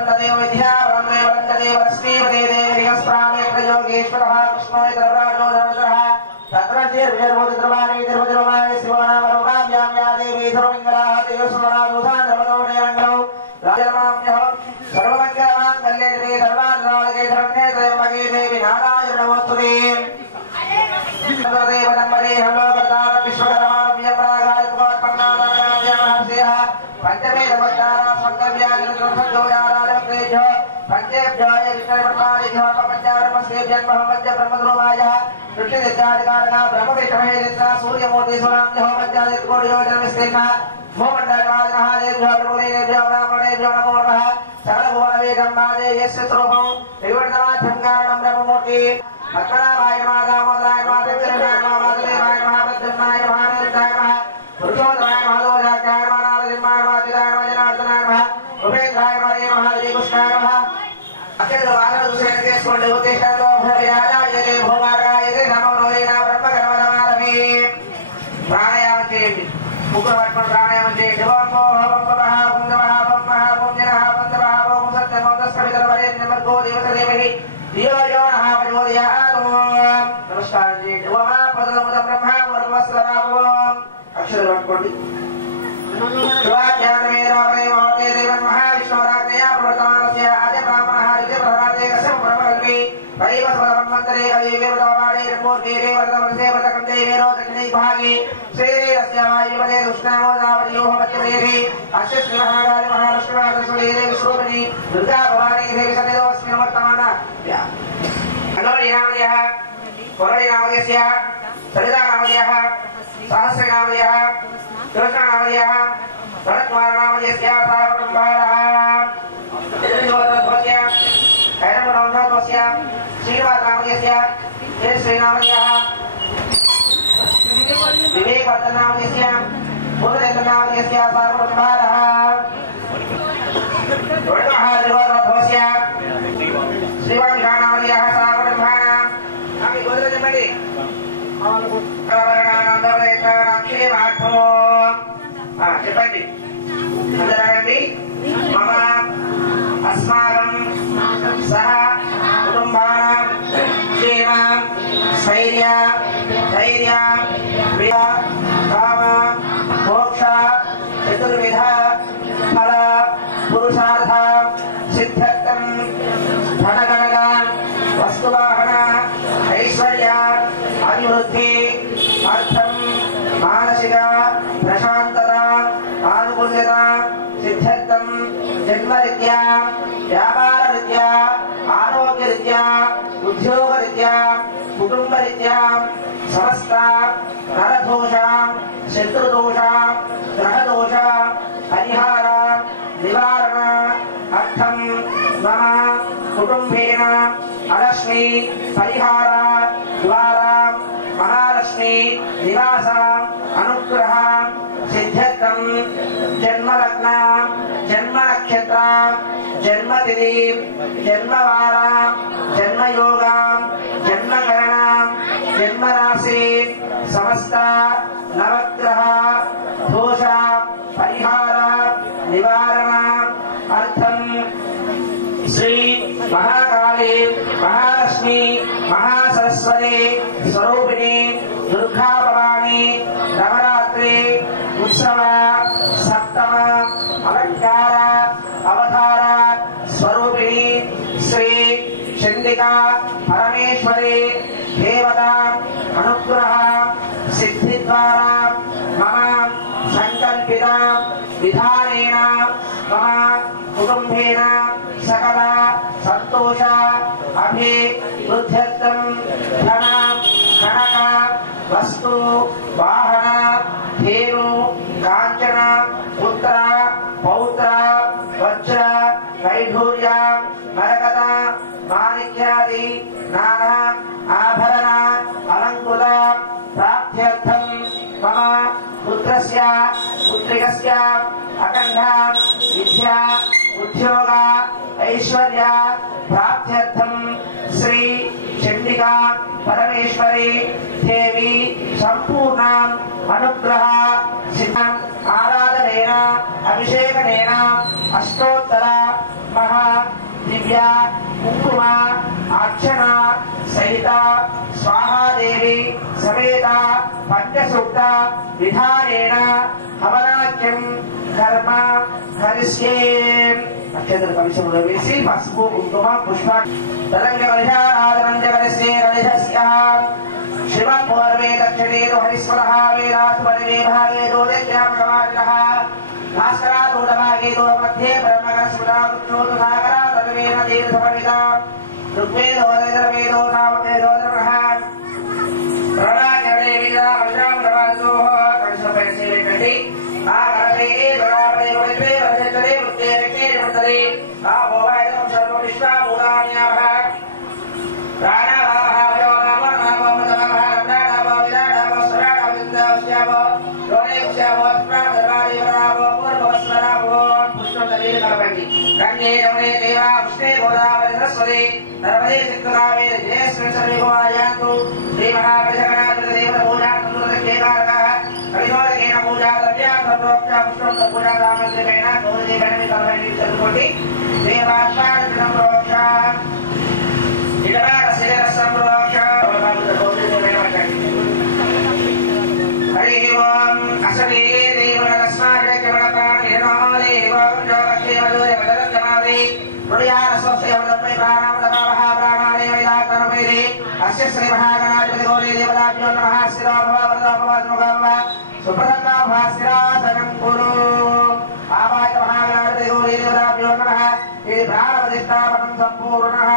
वन्ददेव विद्यावन्दे वन्ददेव लक्ष्मीपते देवीस्वामेत्रयोगेश्वरः कृष्णोऽयतरराजो धर्मधरः तत्रचिर्विजर्भोतिर्वाणी तिरुपतिर्वाणी शिवनामरोगाभ्यां या देवी सर्वमङ्गलाः तेजस्वनादोषान् धर्मदोषयमङ्गलौ राजमाम्यः सर्वमङ्गलमाङ्गल्ये देवी सर्वार्धनादके धर्मणे त्रयम्बके देवी नारायण नमोस्तुते देव नम्बरे हलोकदान विश्वकर्मा व्यपरागाय कुमारपन्नादाय महर्षयः पंचमे दवतारा संकव्याजनसंजोयाराजक्रेभ्यो पंचेभ्योय विष्णुपत्मादिभ्यो पंचावरमस्तेभ्यः ब्रह्मज्ञ ब्रह्मद्रोमायः सृष्टिदित्यादिकारका ब्रह्मविष्णुहेदित्वा सूर्यमूर्तिस्वराम्यः पंचादित्कोटियोजनविस्तीर्णः भूमण्डलवादिनः देभ्यो प्रभुदेभ्यो ब्राह्मणेभ्यो नमो नमः सकलभुवनवेदम्बादे यस्य स्वरूपं विवर्तमाध्यं कारणं ब्रह्ममूर्ति अत्मनाभाय नमः दामोदराय नमः देवीराय नमः वासुदेवाय नमः प्रद्युम्नाय नमः अनिरुद्धाय नमः पुरुषोत्तमाय नमः दोजाख्याय नमः नारसिंहाय नमः अच्युताय नमः जनार्दनाय नमः उपेन्द्राय नमः नमः श्रीकृष्णाय नमः अक्षरवाहनदुसेनकेस्वण्डे उत्तिष्ठतो भविराजायते भूमार्गायते नमो नोयेन ब्रह्मकर्मणमारभे प्राणायामं చేయండి ముగ్గురు పట్టుకొని ప్రాణాయామం చేయండి ఓం ఓం భవః ఓం నమః ఓం మహా ఓం జనః ఓం తపః ఓం సత్యమో తస్కవితరవరేణ్యమర్గో దేవతదేవహి ధియో యో నః ప్రచోదయాత్ నమస్కారం చేయండి ఓం పదముద బ్రహ్మ వర్వస్వరాభవం అక్షరాలు పట్టుకోండి శివాజ్ఞానమేరావరే మహతే దేవన్ మహావిష్ణురాజ్ఞయా ప్రవర్తమానస్య ఆది బ్రాహ్మణః యుగే ప్రహరాదే కసం ప్రవల్వి పరివస్వరమన్వంతరే కలియుగేవదవాడే రిపోర్గేరే వరదవసే వరదకంతే వేరో దక్షిణై భాగే శ్రీరస్య వాయువదే దుష్ణమోదావరియోహ మధ్యదేవి అస్య శ్రీ మహాకాళి మహాలక్ష్మీవాదసులేదే విశ్వరూపిణి దుర్గా భవానీ దేవి సన్నిధోస్మిన్ వర్తమాన అగమనినామయః వరడినామయస్య సరితానామయః సహస్రనామయః कृष्णनामयः भरतकुमारनामयस्य सावकुटुम्बारः यजुर्वेदस्य हैरमनोधस्य श्रीवासनामयस्य श्रीनामयः विवेकवर्धनामयस्य भूतचन्द्रनामयस्य सावकुटुम्बारः वडमहादेवस्य श्रीवामिकानामयः सावकुटुम्बारः आमी गोदरजमणि చెప్పండి అందరండి మమ అస్మాకం సహ కుటుంబానాం క్షేమ స్థైర్య ధైర్య కామ మోక్ష చతుర్విధ ఫల పురుషార్థ సిద్ధ్యర్థం ధనగణక వస్తువాహన ఐశ్వర్య అభివృద్ధి అర్థం మానసిక ప్రశాంతత ఆనుకూల్యత సిద్ధ్యర్థం జన్మరీత్యా వ్యాపారరీత్యా ఆరోగ్యరీత్యా ఉద్యోగరీత్యా కుటుంబరీత్యా సమస్త నరదోష శత్రుదోష గ్రహదోష పరిహార నివారణ అర్థం మమ కుటుంబేన అలక్ష్మి పరిహార ద్వారా महालक्ष्मी निवास अनुग्रह सिद्ध्यर्थं जन्मलग्न जन्म नक्षत्र जन्मतिथि जन्मवार जन्मयोग जन्मकरण जन्मराशि समस्त नवग्रह दोष परिहार निवारण अर्थं श्री महाकाली महालक्ष्मी महासरस्वती स्वरूपिणी दुर्गा भवानी नवरात्रि उत्सव सप्तम अलंकार अवतार स्वरूपिणी श्री चंडिका परमेश्वरी देवता अनुग्रह सिद्धि द्वारा मम संकल्पित विधानेन मम कुटुंबेन सकल संतोष अभिवृद्ध्यर्थं धन कनक वस्तु वाहन धेनु कांचन पुत्र पौत्र वज्र वैढूर्य मरकत माणिक्यादि नाना आभरण अलंकृत प्राप्त्यर्थं मम पुत्रस्य पुत्रिकस्य अखंड विद्या उद्योग ऐश्वर्य प्राप्त्यर्थं श्री चंडिका परमेश्वरी देवी संपूर्ण अनुग्रह सिद्ध आराधनेन अभिषेकनेन अष्टोत्तर మహా దివ్య కుంకుమ అర్చన సహిత స్వాహాదేవి సమేత పంచసూక్త విధానేన హవనాఖ్యం కర్మ హరిష్యే. అక్షతలు కవిశములో వేసి పసుపు కుంకుమ పుష్ప తరంగ కలశారాధనం జగరిష్యే కలశస్య శివపూర్వే దక్షిణే హరిస్వరః వేదాస్పరివే భాగే దోదత్యామగవాజః భాస్కరాదూఢభాగే దో మధ్యే బ్రహ్మకస్మృతావృత్తోదు సాగరా తద్వేన తీర్థపవితా ఋగ్వేదోదర్వేదో నామవేదోదర్వః ప్రణాకరణే వేదా వజ్రామరవాదోః కవిశపరిసే వెంకటి ఆ కరసే దరాపదే వజ్రే వజ్రే వృత్తే వ్యక్తే నివర్తదే ఆ భోగాయతం సర్వ విశ్వామూలాన్యాః ప్రాణావాహ గంగే యమునే దేవా కృష్ణే గోదావరి సరస్వతి నర్మదే సింధురావే జయస్మిన్ సర్వేభవాయాంతు శ్రీ మహాగణాధిపతి దేవత పూజా కేకారకః కలిమోదకేన పూజా ద్రవ్యా సర్వోక్ష పుష్పం పూజా సామగ్రికైన గౌరీదేవైన మీ కలవని చదువుకోండి. దేవాత్మానం ప్రోక్ష ఇడవార శిరస్సం ప్రోక్ష హరి ఓం అసలే దేవరస్మారే కేవలపాణినో దేవం జోగక్షేమజోయ వదరంజమాదే పురియాన స్వస్య వదపై ప్రాణామదమః ప్రాణాలే వైదాకరమేదే అస్య శ్రీ మహాగణాధిపతి గౌరీ దేవతాభ్యో నమః శిరో భవ వరదోపవాసముఖాభవ సుప్రసన్నా భాస్కరాసనం కురు. ఆవాయ మహాగణాధిపతి గౌరీ దేవతాభ్యో నమః. ఇది ప్రాణప్రతిష్ఠాపనం సంపూర్ణః.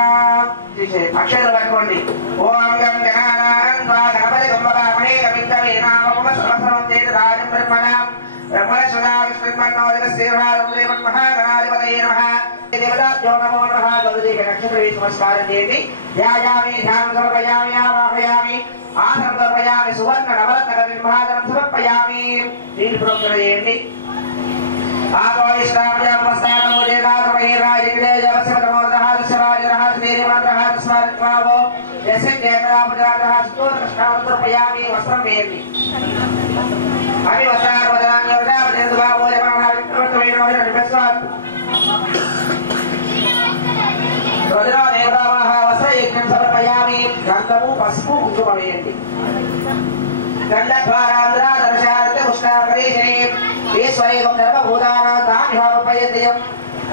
అక్షరాలు పట్టుకోండి. ఓం గం గణానాం గణపతి గంబలామహే కవికవే నామముమ సహస్రం చేత రాజం బ్రహ్మణాం బ్రహ్మణస్వదా విష్ణున్మన్నోదకస్యేర్హారం మహాగణాధిపతయే నమః. దేవతాభ్యో నమో నమః. గౌరీదేవి నక్షత్రవే నమస్కారం చేయండి. ధ్యాయామి ధ్యానం సమర్పయామి ఆవాహయామి ఆసనం సమర్పయామి సువర్ణ నవరత్న నిర్మాణం సమర్పయామి. దీని ప్రోక్షణ చేయండి. ఆగోయిష్టామయామస్తానమో జేదాతమహే రాజగిరేజవసమతమోదః దశరాజరః శ్రీనివాసః తస్మాత్మావో యస్యేతరాపజాతః స్తోత్రకృష్ణావతర్పయామి. వస్త్రం వేయండి. హరి వస్త్రావదాన్యోజావదేందుభావో యమః విష్ణువర్తమేనోహిరనిపస్వాన్ రుద్రదేవతామః వస్త్రయజ్ఞం సమర్పయామి. గంధము పసుపు కుంకుమ వేయండి. గండద్వారాంధ్ర దర్శారత ఉష్ణాకరీషణే ఈశ్వరేవం సర్వభూతానాం తామిహారుపయత్యం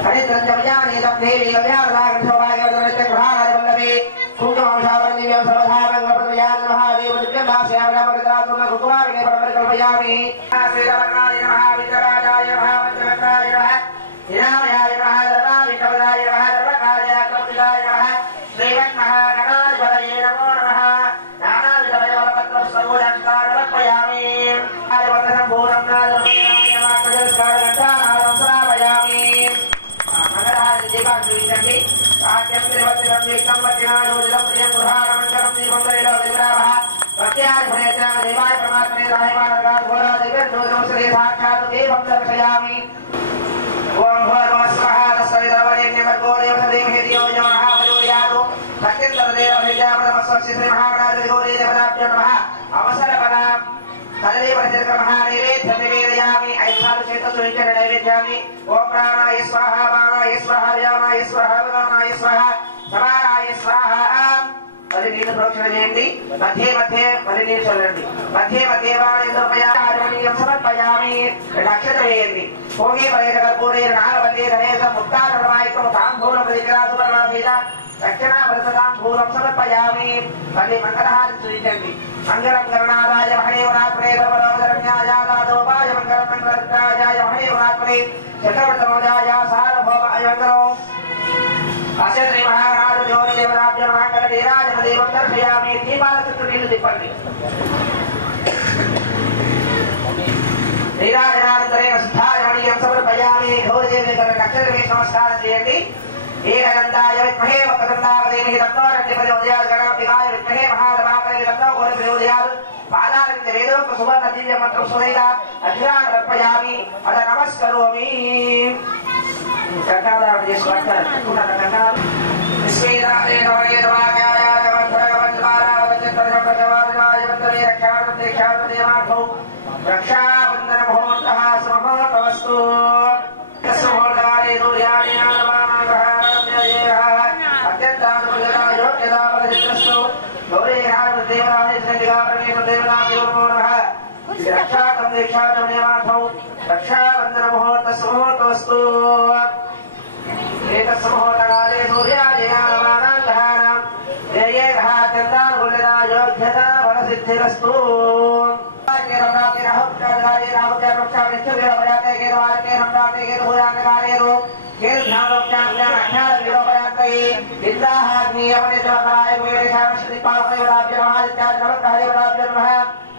హరిద్రం జమయానీతం దేవి కళ్యాణాగ్రహోభాగ్యవదనచక్రహారవల్లభే కుంకుమాంశావరణీయం సర్వధారం గణపతయాన్ నమః. దేవదివ్యం దాస్యామృతరాత్మన కుంకుమావినే పరమకల్పయామి. శ్రీరమణాయ నమః. విద్యరాజాయ నమః. మంత్రవక్రాయ నమః. హిరామయాయ నమః. ధర్మావిష్ణవదాయ నమః. ధర్మకార్య కౌశికాయ నమః. శ్రీమన్మహాగణాధిపతయే నమో నమః. నానావిధవయవలపత్రం సర్వోజంకారమర్పయామి. ఆదివందనం భూతం నాదర్పయామి. నమాకజస్కారఘంటానాదం శ్రావయామి. మంగళహారతి దీపాలు చూపించండి. సాధ్యం త్రివత్తిరం దీక్షం వత్తినాయోజితం ప్రియం గృహారమంగళం దీపం త్రైలో విగ్రహః ప్రత్యాయ భయత్యాగ దేవాయ పరమాత్మనే రాహిమానర్గాద్ ఘోరా దివ్యం శ్రీ సాక్షాత్ దీపం దర్శయామి. ఓం భూర్భువస్వః తస్సవితుర్వరేణ్యం దేవసదేవహి ధియో యో నః ప్రచోదయాత్. సత్యంతరదేవహిజాపదమస్వస్య శ్రీ మహాగణాధిపతి గౌరీ దేవతాభ్యో నమః. అవసరపద కదలీ పరిచర్కమః నైవేద్యం నివేదయామి. 5 సార్లు చేతులు చూపించండి నైవేద్యాన్ని. ఓం ప్రాణాయ స్వాహ బాణాయ స్వాహ వ్యామాయ స్వాహ ఉదానాయ స్వాహ సమానాయ స్వాహ. మరి నీళ్ళు ప్రోక్షణ చేయండి. మధ్య మధ్య మరి నీళ్ళు చల్లండి. మధ్య మధ్య వాణియం సమర్పయామి. నక్షత్రం వేయండి. భోగి పరేత కర్పూరే నాగవల్లి ధనేశ ముక్తారమాయకం తాంబూలం ప్రతిగ్రాసుపరమాసీత దక్షిణాభరతాంబూలం సమర్పయామి. మళ్ళీ మంగళహారతి చూపించండి. మంగళం గరుణాదాయ మహదేవనాత్మనే ధర్మరోధరమ్యాజాదోపాయ మంగళం మంగళరుద్రాజాయ మహదేవనాత్మనే చక్రవర్తనోజాయ సార్వభౌమాయ మంగళం. అస్య శ్రీ మహాగణాధిపతి గౌరీ దేవతాభ్యో నమః. నీరాజనదేవం దర్శయామి. దీపాల చుట్టూ నీళ్లు తిప్పండి. నీరాజనానంతరేణ శుద్ధాయమణీయం సమర్పయామి. గౌరీదేవి నక్షత్రమే నమస్కారం చేయండి. ఏకదంతాయ విద్మహే వక్రతుండాయ తన్నో రంజపదోదయాత్. గణాంబికాయ విద్మహే మహాదమాకరే తన్నో ఘోరపదోదయాత్. పాదాలంత వేదోక్త సువర్ణ దివ్య మంత్రం సుధైత అధిరాణ తర్పయామి. అద నమస్కరోమి. కంఠాధారణ చేసుకుంటారు. రక్షాబంధన ముహూర్తః సుముహూర్తమస్తు. ముహూర్తకాలే సూర్యాణి నామమానః रक्षाबंधन मुहूर्त सुमुहूर्तस्तु एतत्समुहूर्तकाले सूर्यादीनामानाङ्गहानां ये घा चन्दानुकूल्यता योग्यता फलसिद्धिरस्तु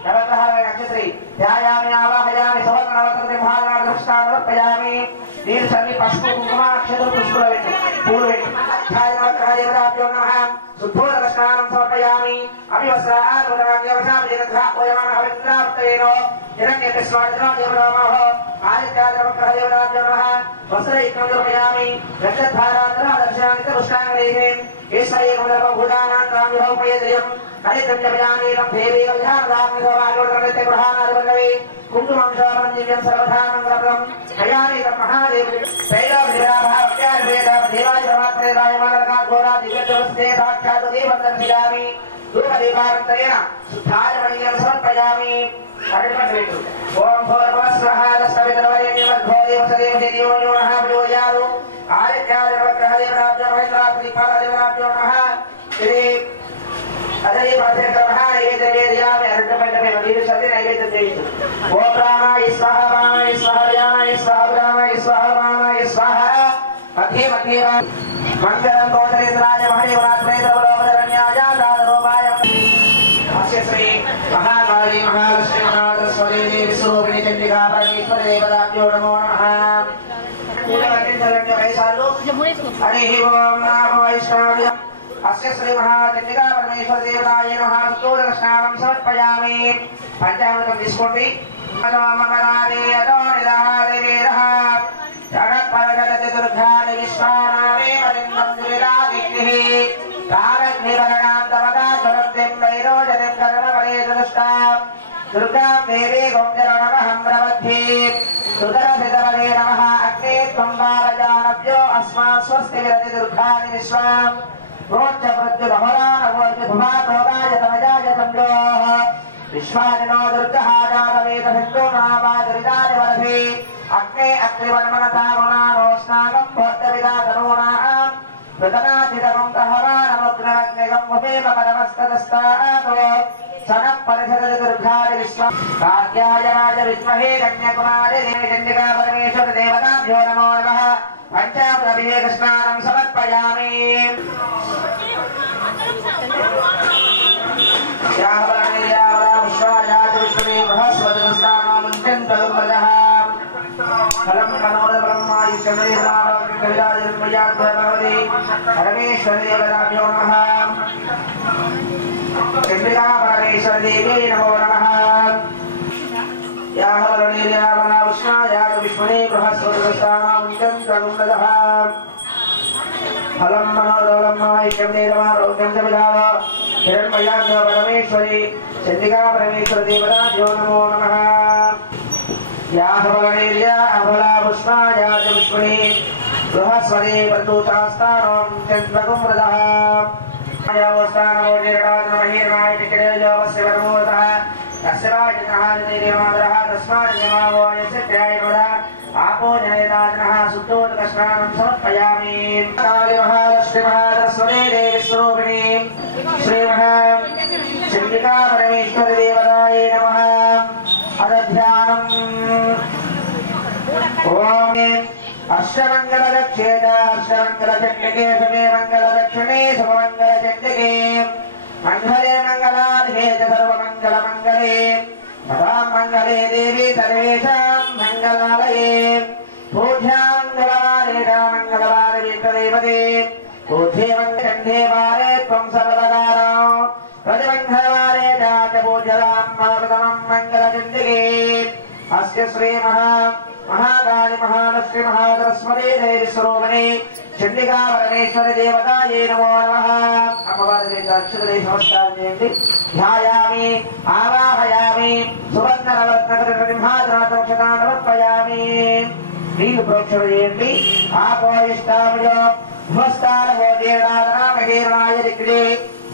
नक्षत्री ध्यायामि आवाहयामि सवर्णनवतंत्रे महानादृष्टानवर्पयामि नीलसन्नि पशु कुंकुमा अक्षत पुष्पवेट्टि पूर्वेट्टि ध्यायामि नमः शुद्धोदकस्नानं समर्पयामि अभिवस्त्रान् उदराण्यवसामि जगद्धापयमानः विन्द्राप्तयेनो हिरण्यकस्वादिनो देवरामः आदित्यादिनवग्रहदेवताभ्यो नमः वस्त्रैकं समर्पयामि रक्तधारान्तरः दर्शनानि च पुष्टाङ्गलेः ईश्वरीयकमलभूतानां राम्यहोपयेद्रियम् हरिद्रव्यपयानीलं देवीं विधानदाग्निगोवायोर्गणिते गृहानादिवल्लवे कुङ्कुमं शोभनं दिव्यं सर्वथा मङ्गलप्रदं हयानीतं महादेवी तैलविराभावत्यादिवेदां देवाय परमात्मदेवाय मानवकाघोरा दिव्यज्योत्स्ते साक्षात् दर्शयामि धूपदीपानन्तरेण शुद्धायमणीयं समर्पयामि ओम भूर्भुवस्वः तस्सवितुर्वरेण्यमद्भोदेवसदेवो यो नः प्रचोदयात् आदित्यादिनवग्रहदेवताभ्यो महेन्द्रादिपालदेवताभ्यो नमः श्री अदये पाठकमः नैवेद्ययामि अर्घ्यमण्डपे मदीरशते नैवेद्ययेतु ओम प्राणाय स्वाहा प्राणाय स्वाहा यानाय स्वाहा प्राणाय स्वाहा प्राणाय स्वाहा मध्ये मध्ये मंगलं गोचरेन्द्राय महदेवरात्रे सर्वलोकधरण्याय दानरूपाय अस्य श्री महाकाली महालक्ष्मी महासरस्वती देवी स्वरूपिणी चंडिका परमेश्वरी देवताभ्यो नमो नमः हरि ओम नमो वैष्णवाय अस्य श्री महाचंडिका परमेश्वर देवताय नमः स्तोत्रस्नानं समर्पयामि पंचामृतं తీసుకోండి ममरादे अतो निदादेवेरः जगत्परजगति दुर्गानि विश्वानामे मलिन्दं दुरिरादिग्निः तारग्निवर्णां तमदा ज्वलन्तीं वैरोजनीं कर्मफलेदुष्टां दुर्गां देवी गोञ्जरणमहं प्रबध्ये सुदरसितवदे नमः अग्ने त्वं बालजानभ्यो अस्मान् स्वस्ति विरति दुर्गानि विश्वां प्रोच्च मृत्युभवरानवोर्जुभुवातोगाय तमजाय तम्योः विश्वानिनो दुर्गहाजातवेदभिष्टो नामादुरिदानि वरधे अग्ने अग्निवर्मणतारुणानोस्नागं भोक्तविदातनूनाम् प्रदनाधितमं कहवानमुग्नमग्निगं मुपेम परमस्तदस्तातो सनः परिषदति दुर्गानि विश्वा कात्यायनाय विद्महे कन्याकुमारी देवी चण्डिका परमेश्वर देवताभ्यो नमो नमः पंचामृताभिषेकस्नानं समर्पयामि फलं परमेश्वरदेवताभ्यो नमः चंडिका परमेश्वर देवी नमो नमः याः वरुणीर्यावना उष्णा याः विष्णुने बृहस्पतिस्तानामुञ्चन्तगुन्दः फलं मनोदोलं मायिष्यं देवताः हिरण्मयाभ्यो परमेश्वरी चंडिका परमेश्वर देवताभ्यो नमो नमः याः वरुणीर्या अफला पुष्पा याः विष्णुने बृहस्पति बन्धुतास्तानं चन्द्रगुम्रदः अयोस्तानमोजिरणादमहीर्णाय टिकडेजोवस्य वरमूर्तः तस्यवाजिनः निदेमादरः तस्मान्यमावो यस्याय नमः आपो जनेताजनः शुद्धोदकस्नानं समर्पयामि काली महालक्ष्मी महासरस्वती देवी स्वरूपिणी श्रीमः चण्डिका परमेश्वरी देवताय नमः अदध्यानम् ओम अष्टमंगलदक्षेण अष्टमंगलचण्डिके समे मंगलदक्षिणे सममंगलचण्डिके मंगले मंगलार्हे च सर्वमंगलमंगले सदां मंगले देवी सर्वेषां मंगलालये पूज्यामंगलवारेण मंगलवारविष्टदेवते पूज्ये मंगलकण्ठे वारे त्वं सर्वदानो प्रतिमंगलवारे च पूज्यतां प्रथमं मंगलचण्डिके अस्य श्री महाकाली महालक्ष्मी महासरस्वती देवी स्वरूपिणी चण्डिका परमेश्वरी देवतायै नमो नमः अम्मवारी अक्षरे नमस्कारं చేయండి ध्यायामि आवाहयामि सुवर्णरत्नकटिमहाद्रातक्षतान् समर्पयामि నీళ్లు ప్రోక్షణ చేయండి ఆపోయిష్టామయో భూస్థానమోదీర్ణాదనామహీర్ణాయ దిక్డే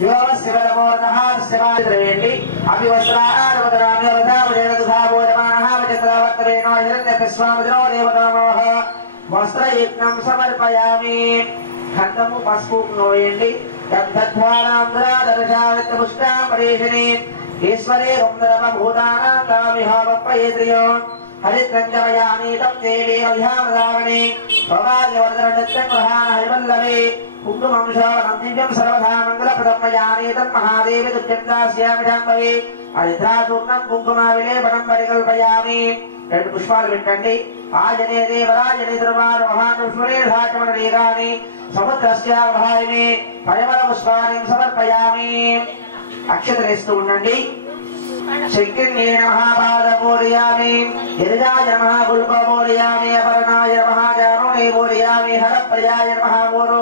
యోగశివనమోర్ధహాస్యమాద్రయండి అభివస్త్రానుదరామ్యోధామజనదుధాభోజమానః ఇంద్రావర్తవేనో హిరణ్యకస్వామినో దేవతామోహ వస్త్రయజ్ఞం సమర్పయామి. గంధము పసుపు నోయండి. గంధద్వారాంధ్రాదర్శావిత్త పుష్పాపరేషిణి ఈశ్వరే గంధర్వభూతానాం తామిహావప్పయేత్రియో హరిత్రంజమయానీతం దేవీ అధ్యామదావణి భవాగ్యవర్ధనృత్యం ప్రధాన హరివల్లభే కుంకుమంశోనం దివ్యం సర్వదా మంగళప్రదమయానీతం మహాదేవి దుర్గం దాస్యామి శాంభవి హరిద్రాచూర్ణం కుంకుమ విలేపనం పరికల్పయామి. 2 పుష్పాలు పెట్టండి. ఆజనే దేవరాజనే దుర్వారు మహానుష్మరే ధాచమణీగాని సముద్రస్యావహారిణి పరిమళ పుష్పాన్ని సమర్పయామి. అక్షతలేస్తూ ఉండండి. శక్తిన్యే నమః పాదపూరయామి. గిరిజాయ నమః గుల్పపూరయామి. అపర్ణాయ నమః జానునే పూరయామి. హరప్రియాయ నమః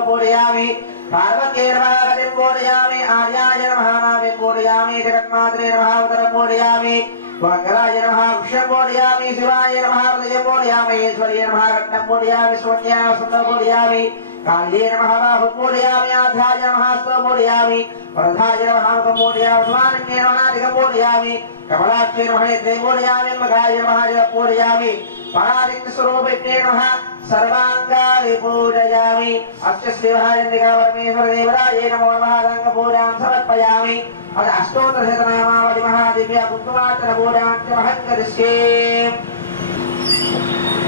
పూరయామి. పార్వతీ నమః గతిం పూరయామి. ఆర్యాయ నమః నాభిం పూరయామి. జగన్మాత్రే నమః ఉదరం పూరయామి. మంగళాయ నమః వృక్షం పూరయామి. శివాయ నమః హృదయం పూరయామి. ఈశ్వర్య నమః రత్నం పూరయామి. స్వన్యా సుందర పూరయామి. కాళ్యే నమః బాహు పూరయామి. ఆధ్యాయ నమః హస్తం పూరయామి. వరదాయ నమః ముఖం పూరయామి. స్వామిన్యే నమః నాసికం పూరయామి. కమలాక్షే నమః నేత్రే పూరయామి. మగాయ నమః జలం పూరయామి. పరాదిత్య స్వరూపిణ్యే నమః సర్వాంగాని పూజయామి. అస్య శ్రీమహాచంద్రికా పరమేశ్వర దేవరాయే నమో నమః రంగ పూజాం సమర్పయామి. అది అష్టోత్తరశతనామావళి మహాదివ్య కుంకుమార్చన పూజాంచ మహత్కరిష్యే.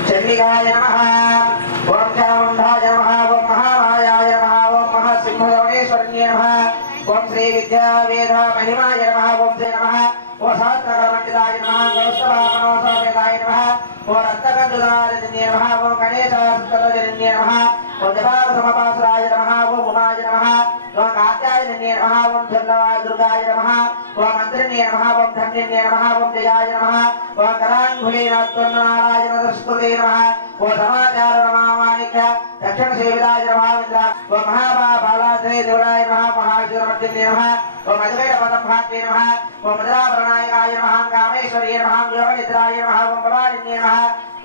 చండికాయ నమః. ఓం చాముండాయ నమః. ఓం మహామాయాయ నమః. ఓం మహాసింహదవనేశ్వరన్యే నమః. ఓం శ్రీ విద్యా వేద మహిమాయ నమః. ఓం శ్రీ నమః. ఓ సహస్రకమండితాయ నమః. గౌస్తవామనోసమేతాయ నమః. ఓ రక్తకందుదారజన్యే నమః. ఓం గణేశాస్తలజన్యే నమః. ఓం జపాసమపాసురాయ నమః. ఓం ఉమాయ నమః. ఓం కాత్యాయన్యే నమః. ఓం ధర్మవాయ దుర్గాయ నమః. ఓం మంత్రిణ్యే నమః. ఓం ధన్యన్యే నమః. ఓం జయాయ నమః. ఓం కరాంగులీనారాయణ దృష్కృతే నమః. ఓ సమాచార నమామాణిక్య దక్షిణ సేవితాయ నమః. ఓ మహాబాలాశ్రీ దేవరాయ నమః. మహాశివమర్జన్యే నమః. ఓ మధురైన పదభాగ్యే నమః. ఓ మధురాభరణాయకాయ నమః. కామేశ్వర్యే నమః. యోగనిద్రాయ నమః. ఓం భవానిన్యే నమః.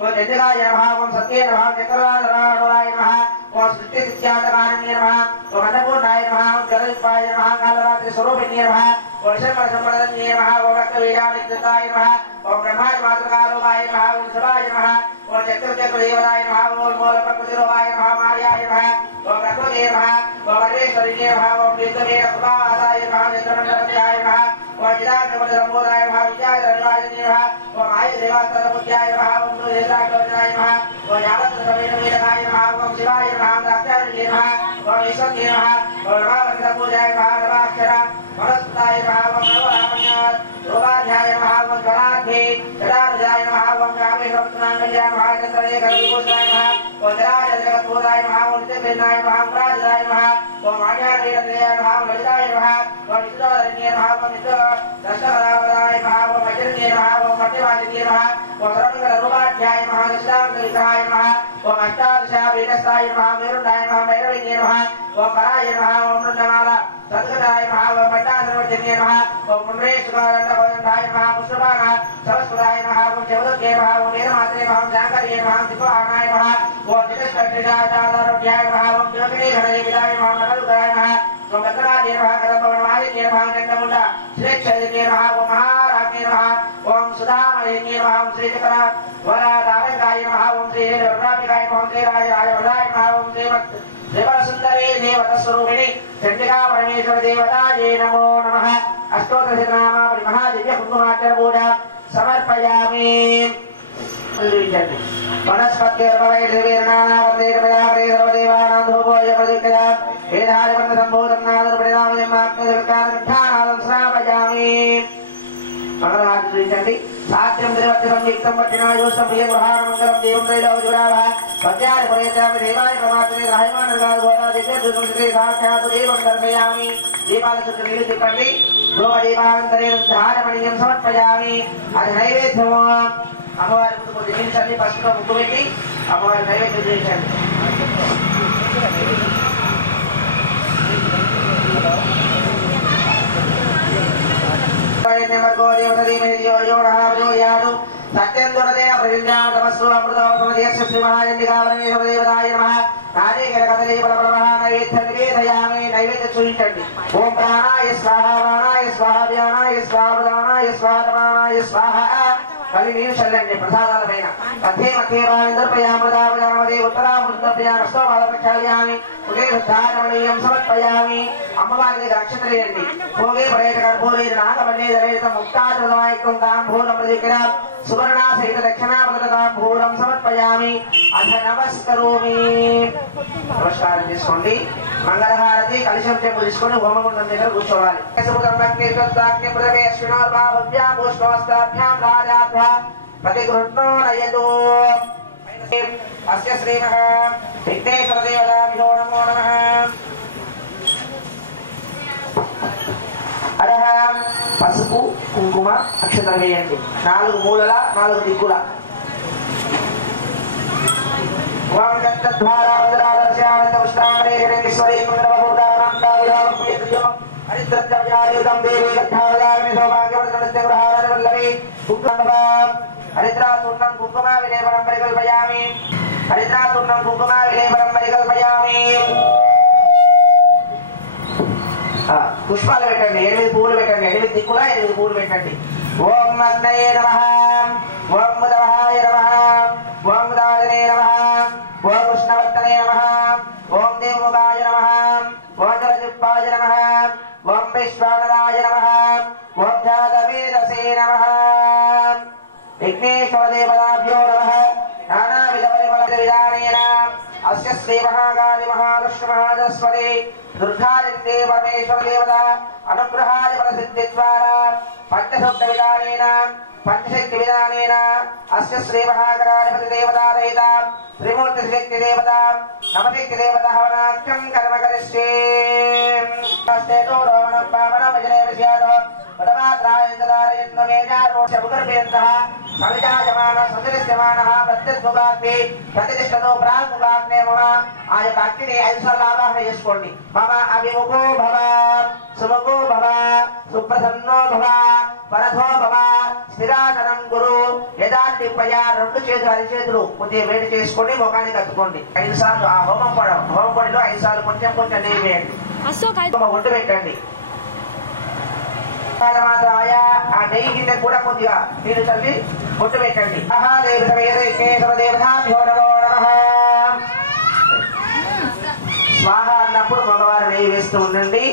ఓ చంద్రికాయ నమః. ఓం సత్యే నమః. చక్రరాజరాయ నమః. ఓ సృష్టి సిద్ధ్యాతకారణ్యే నమః. ఓ అన్నపూర్ణాయ నమః. ఓం జలవిపాయ నమః. కాలరాత్రి స్వరూపిణ్యే నమః. ఓ శర్మ సంప్రదన్యే నమః. ఓ రక్తవీర్యామిత్తాయ నమః. ఓం బ్రహ్మాయ మాతృకారూపాయ నమః. ఓం శివాయ నమః. ఓ చక్రదేవరాయ నమః. ఓం మూల ప్రకృతిరూపాయ నమః. మార్యాయ నమః. ఓం ప్రకృతే నమః. ఓం పరమేశ్వరిణ్యే నమః. ఓం దీర్ఘవీర కృపాదాయ నమః. చంద్రమండలత్యాయ నమః. ఓం చిదాగ్రమణసంబోధాయ నమః. విద్యాయ ధన్వాజన్యే నమః. ఓం ఆయుర్దేవాస్తరముద్యాయ నమః. ఓం దేవతాగ్రవచనాయ నమః. ఓం యావత్సమేతమేతకాయ నమః. ఓం శివాయ నమః. దాక్షాయణ్యే నమః. ఓం ఈశ్వర్యే నమః. ఓం నవావర్తపూజాయ నమః. నవాక్షర వనస్పతాయ నమః. ఓం నవరామణ్యాత్ రూపాధ్యాయ నమః. ఓం జలాధ్యే జలానుజాయ నమః. ఓం కామేశ్వరత్నాంగల్యాయ నమః. చంద్రనే కవిభూషాయ నమః. ఓం జలాజగద్భూతాయ నమః. ఓం నిత్యప్రేణాయ నమః. ఓం రాజాయ నమః. ఓం ఆచార్యేంద్రియాయ నమః. ఓం లలితాయ నమః. ఓం విష్ణుధరణ్యే నమః. ఓం నిత్య దర్శనరావదాయ నమః. ఓం వజ్రన్యే నమః. ఓం మధ్యవాదిన్యే నమః. ఓం సర్వమంగళ రూపాధ్యాయ నమః. దశరాంగవిగ్రహాయ నమః. ఓం అష్టాదశాపీఠస్థాయ నమః. మేరుండాయ నమః. భైరవిన్యే నమః. ఓం పరాయ నమః. ఓం నృండమాల సద్గతాయ నమః. ఓం పట్టాసర్వజన్యే నమః. ఓం పుండ్రేశుకాదండకోదండాయ నమః. పుష్పపాణ సరస్వతాయ నమః. ఓం శివదుర్గే నమః. ఓం వేదమాత్రే నమః. ఓం శాంకర్యే నమః. దిక్వాహనాయ నమః. ఓం జగత్కర్షిషాచాదారోగ్యాయ నమః. ఓం యోగినీ ఘనదేవిదాయ నమః. నగలుగాయ నమః. ఓం గంగరాజే నమః. కదంబవనమాలిన్యే నమః. చండముండ శ్రేక్షజన్యే నమః. ఓం మహారాజ్ఞే నమః. ఓం సుధామలిన్యే నమః. ఓం శ్రీచక్ర వరదారంగాయ నమః. ఓం శ్రీ వరదామికాయ నమః. ఓం శ్రీ రాజరాజవదాయ నమః. ఓం శ్రీమత్ శ్రీవరసుందరే దేవతస్వరూపిణి చండికా పరమేశ్వర దేవతాయే నమో నమః. అష్టోత్తరశతనామావళి మహాదివ్య కుంకుమార్చన పూజ సమర్పయామి. మంగళహారతి సాత్యం త్రివర్తికం పట్టినాయోష్టం ప్రియ గృహాణ మంగళం దేవం త్రైలోకజురావ సత్యాయ ప్రయత్నామి దేవాయ ప్రమాత్రే రాయమానగాదుగోరాదిత్యే సాక్షాత్ దేవం దర్శయామి. దీపాల చుట్టూ నీళ్లు తిప్పండి. ధూమదీపానంతరే ధారమణీయం సమర్పయామి. అది నైవేద్యము. అమ్మవారి ముందు కొద్ది నిమిషాన్ని పసుపుతో ముగ్గు పెట్టి అమ్మవారి నైవేద్యం చేయించండి. సత్యం దురదేన ప్రతిజ్ఞామస్సు అమృతోపమదీక్ష శ్రీ మహాచండికా పరమేశ్వర దేవతాయ నమః. నారీకర కదలీ బలబలమః నైవేద్యం నివేదయామి. నైవేద్యం చూపించండి. ఓం ప్రాణాయ స్వాహ, ప్రాణాయ స్వాహ, వ్యానాయ స్వాహ, ప్రధానాయ స్వాహ, ప్రమాణాయ స్వాహ. మళ్ళీ నీరు చల్లండి ప్రసాదాల పైన. మధ్య మధ్య సమర్పయామి అమ్మవారి దగ్గర అక్షతలేయండి. భోగే పర్యటకర్భోగే నాగమల్లేదరేత ముక్తాద్భుతమాయకం తాంబూలం ప్రతిగ్ర సువర్ణా సహిత దక్షిణాపదతాంబూలం సమర్పయామి. అథ నమస్కరోమి. నమస్కారం చేసుకోండి. మంగళహారతి కలశం చెంపు తీసుకొని హోమగుండం దగ్గర కూర్చోవాలి. ప్రతిగృహ్ణో నయదు అస్య శ్రీమః విఘ్నేశ్వర దేవతాభ్యో నమో నమః. అరహ పసుపు కుంకుమ అక్షతలు వేయండి. 4 మూలల 4 దిక్కుల. ఓం హరిద్రాచూర్ణం కుంకుమ విలేపనం పరికల్పయామి. హరిద్రాచూర్ణం కుంకుమ విలేపనం పరికల్పయామి. పుష్పాలు పెట్టండి. 8 పువ్వులు పెట్టండి. 8 దిక్కుల 8 పువ్వులు పెట్టండి. ఓం అగ్నయే నమః. ఓం బుధవహాయ నమః. ఓం దాయనే నమః. ఓం కృష్ణవర్తనే నమః. ఓం దేవముఖాయ నమః. ఓం జలజిహ్వాయ నమః. ఓం విశ్వానరాయ నమః. ఓం జాతవేదసే నమః. విఘ్నేశ్వర దేవతాభ్యో నమః. నానావిధ పరిమళ విధానేన అస్య శ్రీ మహాకాళి మహాలక్ష్మి మహాసరస్వతి దుర్గాదిత్యే పరమేశ్వర దేవత అనుగ్రహాది ఫలసిద్ధి ద్వారా పంచశక్తి విధానేన పంచశక్తి విధానేన అస్య శ్రీ మహాగణాధిపతి దేవతారహిత త్రిమూర్తి శక్తి దేవత నవశక్తి దేవత హవనాఖ్యం కర్మ కరిష్యే. ఆ యొక్క అగ్నిని 5 సార్లు ఆవాహన చేసుకోండి. మమ అభిముఖో భవ సుముఖో భవ సుప్రసన్నో భవ పరథో భవ స్థిరాసనం గురు యథార్థిపయ. 2 చేతులు అరిచేతులు కొద్దిగా వేడి చేసుకొని ముఖానికి కట్టుకోండి. 5 సార్లు ఆ హోమం పొడిలో 5 సార్లు కొంచెం కొంచెం నెయ్యి వేయండి. ఒడ్డు పెట్టండి. ఆ నెయ్యి కింద కూడా కొద్దిగా నీరు చల్లి ఒడ్డు పెట్టండి. స్వాహ అన్నప్పుడు మగవారు నెయ్యి వేస్తూ ఉండండి.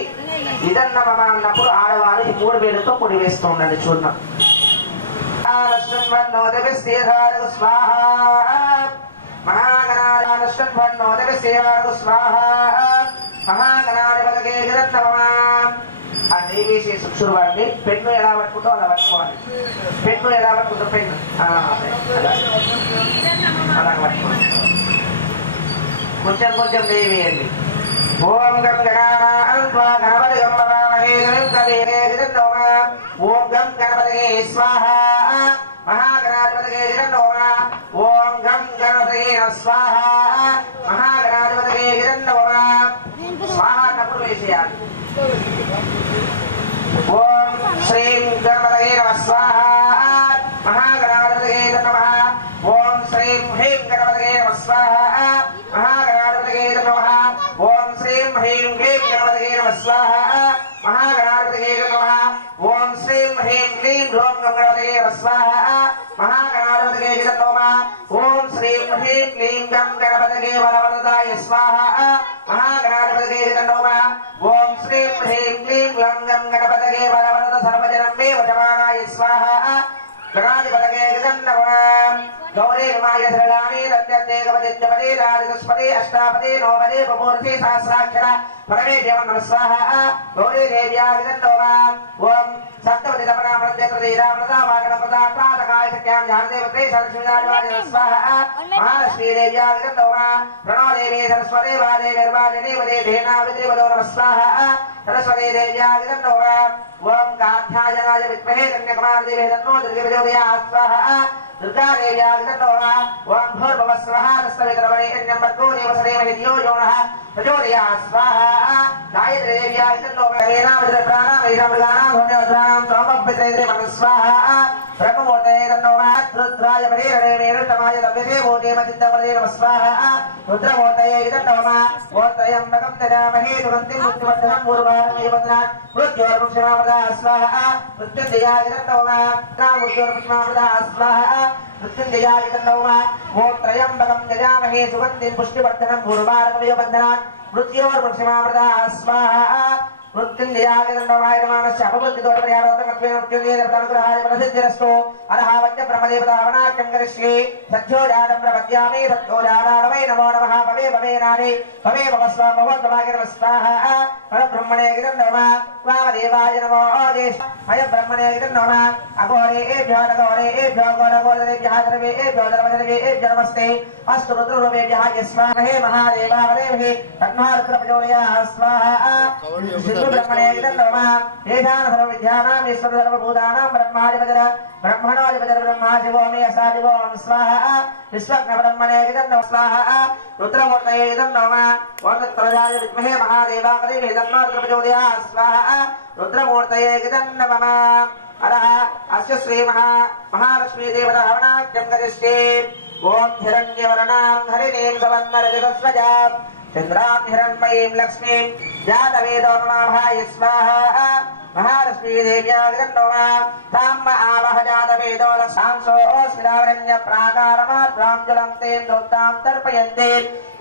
ఇదన్న మమ అన్నప్పుడు ఆడవారు ఈ 3 వేలుతో పొడి వేస్తూ ఉండండి. చూద్దాం. స్వాహ మహాగణాధిపతయే స్వాహ మహాగణాధిపతయే ఆ నెయ్యి వేసే శుక్రువాడిని పెన్ను ఎలా పట్టుకుంటో అలా పట్టుకోవాలి. పెన్ను ఎలా పట్టుకుంటో పెన్ను అలా పట్టుకోవాలి. కొంచెం కొంచెం నెయ్యి వేయండి. ఓం గం గణపతి ఓం గం గణపతయే స్వాహ మహాగణాధిపతయే జగన్నోమ. ఓం గం గణపతయే స్వాహ మహాగణాధిపతయే జగన్నోమ. స్వాహ అన్నప్పుడు వేసేయాలి. ఓం శ్రీం గణపతయే నమః స్వాహ మహాగణాధిపతయే నమః. ఓం శ్రీం హ్రీం గణపతయే నమః స్వాహ మహాగణాధిపతయే నమః. ఓం శ్రీం హ్రీం క్లీం గణపతయే నమః స్వాహ మహాగణాధిపతయే నమః. ఓం శ్రీం హ్రీం క్లీం గ్లౌం గణపతయే నమః స్వాహ మహాగణాధిపతయే నమః. ఓం శ్రీం హ్రీం క్లీం గం గణపతయే బలవరదాయ స్వాహ మహాగణాధిపతయే నమః. ఓం శ్రీం హ్రీం క్లీం గ్లం గం గణపతయే బలవరద సర్వజనం మే వశమానాయ స్వాహ గణాధిపతయే నమః. గౌరీ విమాయ శ్రీరాణి రత్యదేవపదే రాజస్పదే అష్టాపదే నోపదే బమూర్తి సహస్రాక్షర పరమేశ్వర నమః స్వాహ. గౌరీ దేవ్యా విదన్నోమ. ఓం సప్తపది తపనా ప్రత్యేకదే రామనదా వాగణపదా తాతకాయ సత్యాం ధ్యానదేవతే సరస్వతిదాయ స్వాహ. మహాలక్ష్మీ దేవ్యా విదన్నోమ. ప్రణో దేవీ సరస్వతే వాదే నిర్వాజిని వదే ధేనా విద్రివదో నమః స్వాహ. సరస్వతీ దేవ్యా విదన్నోమ. ఓం కాధ్యాయనాయ విద్మహే కన్యకుమారదేవే తన్నో దుర్గవిజోదయాత్ స్వాహ. దుర్గా దేవ్యా విదన్నోమ. ఓం భూర్భువః స్వః తస్సవితుర్వరేణ్యం భర్గో దేవసేన ధియో యో నః ప్రచోదయాత్ స్వాహ. गायत्री देव्याय तन्नो वेना वज्रप्राणा वैरमृगाणां धोण्योद्राणां सोमपित्रे स्वाहा ब्रह्ममूर्तये तन्नो रुद्राय वरेरणे मेरुतमाय दव्यसे भूतेमचित्तवदे नमः स्वाहा रुद्रमूर्तये तन्नो गोत्रयम्बकं ददामहे सुगन्धिं मुक्तिवर्धनं पूर्वारमेवदनात् मृत्योर्मुक्षमामृता स्वाहा मृत्युञ्जयाय तन्नो मृत्योर्मुक्षमामृता स्वाहा मृत्युञ्जयाय तन्नो गोत्रयम्बकं ददामहे सुगन्धिं पुष्टिवर्धनं पूर्वारमेवदनात् मृत्योर्मुक्षमामृता स्वाहा मृत्युञ्जयाय तन्नोमाय नमः अपबुद्धिदोषपरिहारोत्तमत्वेन मृत्युञ्जयदेवतानुग्रहाय प्रसिद्धिरस्तु अरहावच्च ब्रह्मदेवतावनाख्यं करिष्ये सत्योजातं प्रपद्यामि सत्योजाताय नमो नमः भवे भवे नारे भवे भवस्व भवद्भवाय नमः स्वाहा परब्रह्मणे नमः वामदेवाय नमो देश अय ब्रह्मणे नमः अघोरेभ्यो घोरघोरेभ्यो सर्वेभ्यो सर्वसर्वेभ्यो नमस्ते अस्तु रुद्ररूपेभ्यः स्वाहे महादेवावदेवहि तन्मार्गप्रचोदयात् स्वाहा ब्रह्मणे नमः एषां सर्वविद्यानां ईश्वर सर्वभूतानां ब्रह्मादिपदर ब्रह्मणोदिपदर ब्रह्मा शिवो मे असा शिवो स्वाहा विश्वज्ञ ब्रह्मणे नमः स्वाहा रुद्रमूर्तये नमः ओं तत्प्रजाय विद्महे महादेवावदेवहि तन्मार्गप्रचोदयात् स्वाहा रुद्रमूर्तये नमः अरः अस्य श्री महालक्ष्मी देवता हवनाख्यं करिष्ये ओं हिरण्यवर्णां हरिणीं सवन्नरजगस्वजां चन्द्रां हिरण्मयीं लक्ष्मीं जातवेदो नमाभाय स्वाहा महालक्ष्मी देव्याय नमः ताम् आवह जातवेदो लक्ष्मीं प्राकारमात्रां जलं तें दोत्तां तर्पयन्ते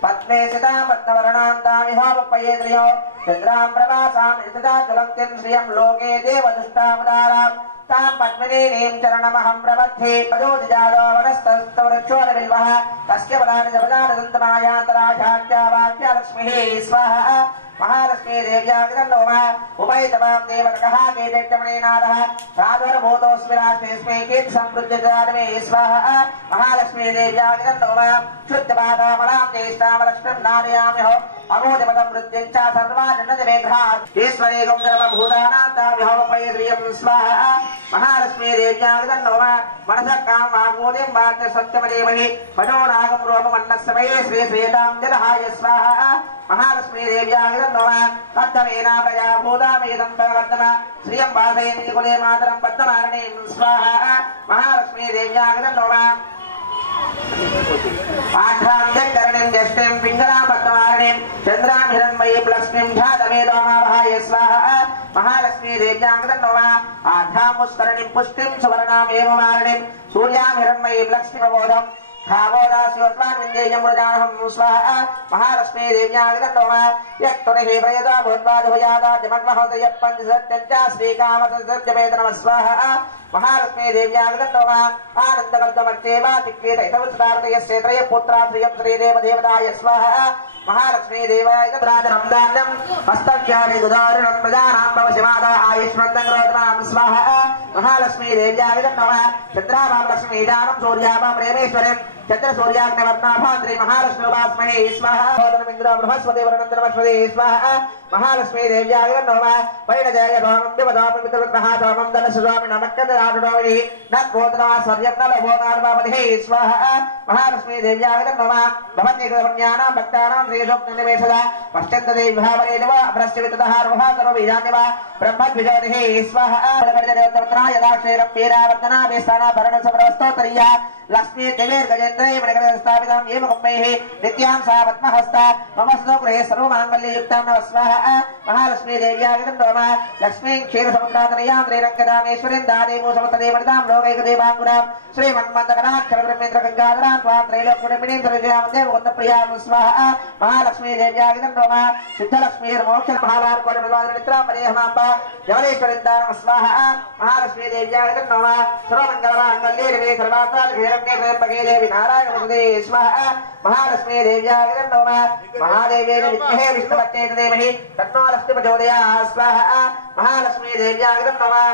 पद्मे सितां पद्मवर्णां तामिहोपये त्रियो चन्द्रां प्रभासां स्थिता ज्वलन्तीं श्रियं लोके देवदुष्टामुदारां तां पद्मिनीं चरणमहं प्रबध्ये पदोदिजालो वनस्तस्तवृक्षोरबिल्वः तस्य पदानि जपदानि दन्तमायान्तराशाख्या वाक्या लक्ष्मीः स्वाहा महालक्ष्मी देव्याय नमः उभयतमां देवतकः केटमणिनाथः साधुर्भूतोऽस्मि राष्ट्रेऽस्मै कीर्ति समृद्धिदानमे स्वाहा महालक्ष्मी देव्याय नमः शुद्धपादामलां ज्येष्ठां लक्ष्मीं नारयाम्यहो अमोदपदं मृत्युं च सर्वानन्दमेघ्रात् ईश्वरेकं सर्वभूतानां ताभ्योपयेन्द्रियं स्वाहा महालक्ष्मी देव्याय नमः मनसः कामवागोदिं वाक्य सत्यमदेमहि पदो नागं रोममन्नस्मये श्री श्रीदां जलहाय स्वाहा महालक्ष्मी देव्याय नमः तत्तमेना प्रजा भूतामेदं भगवन्तम श्रियं वासयन्ति कुले मातरं पद्ममारणीं स्वाहा महालक्ष्मी देव्याय नमः आध्रां ज्येष्ठीं पिङ्गलां पद्ममारणीं चन्द्रां हिरण्मयीं लक्ष्मीं ध्यातमेदोमावहाय स्वाहा महालक्ष्मी देव्याय नमः आध्रां पुष्करणीं पुष्टिं सुवर्णां एवमारणीं सूर्यां हिरण्मयीं लक्ष्मीप्रबोधं खावोदास्योस्मान्विन्देयमृजानहं स्वाहा महालक्ष्मी देव्याय नमः यत्तुनिः प्रयता भूत्वाजुभयादा जमन्महोदयपञ्चसत्यञ्च श्रीकामसत्यवेद नमः स्वाहा महालक्ष्मी देव्याय नमः आनन्दकल्पमच्चेवातिक्रीतैतवत्सार्थयस्य त्रयपुत्रा श्रियं श्रीदेवदेवताय स्वाहा महालक्ष्मी देवाय राजरमदानं हस्तव्यानि गुदारुणं प्रजानां भवशिवादा आयुष्मन्दग्रोधनां स्वाहा महालक्ष्मी देव्याय नमः चन्द्राभां लक्ष्मीदानं सूर्याभां प्रेमेश्वरीं चन्द्रसूर्याग्निवर्णाभाद्री महालक्ष्मी उपास्महे स्वाहा इंद्र बृहस्पति वरुणन्द्रमस्पति स्वाहा महालक्ष्मी देव्याय नमः पैणजय स्वामं देवतामं पितृग्रह स्वामं धनस्वामि नमक्कदराडोविधि नत्पोत्रमा सर्यं नलभोनार्वामधिः स्वाहा महालक्ष्मी देव्याय नमः भवन्यकृतपुण्यानां भक्तानां श्रीसोक्तनिवेशदा पश्चन्तदेव्यावरेणव अप्रस्यविततः रोहातरोविधान्यव ब्रह्मद्विजोनिः स्वाहा प्रकटजयोत्तमत्राय यदाक्षरं वीरावर्तनाभिस्थाना भरणसमरस्तोत्तरीया लक्ष्मी देवीर्गजेन्द्रये मणिकरस्थापितां येव कुम्भैः नित्यां सा पद्महस्ता मम सुगृहे सर्वमाङ्गल्ययुक्तां नमः स्वाहा महालक्ष्मी देव्याय नमः लक्ष्मीं क्षीरसमुद्रातनयां श्रीरङ्गदामेश्वरीं दादेवसमुत्तदेवनितां लोकैकदेवाङ्गुरां श्रीमन्मन्दकटाक्षरब्रह्मेन्द्रगङ्गाधरां त्वां त्रैलोक्यनिर्मिणीं सर्वजयां देवगुन्दप्रियां स्वाहा महालक्ष्मी देव्याय नमः सिद्धलक्ष्मीर्मोक्षमहालार्कोटिप्रदानमित्रां पदेहमाम्बा जवलेश्वरीं नमः स्वाहा महालक्ष्मी देव्याय नमः सर्वमङ्गलमाङ्गल्ये सर्वार्थात् हिरण्यगर्भगे देवी नारायणवसुदे स्वाहा महालक्ष्मी देव्याय नमः महादेव्यै विद्महे विष्णुपत्न्यै धीमहि तन्नो लक्ष्मी प्रचोदयात् स्वाहा महालक्ष्मी देव्याय नमः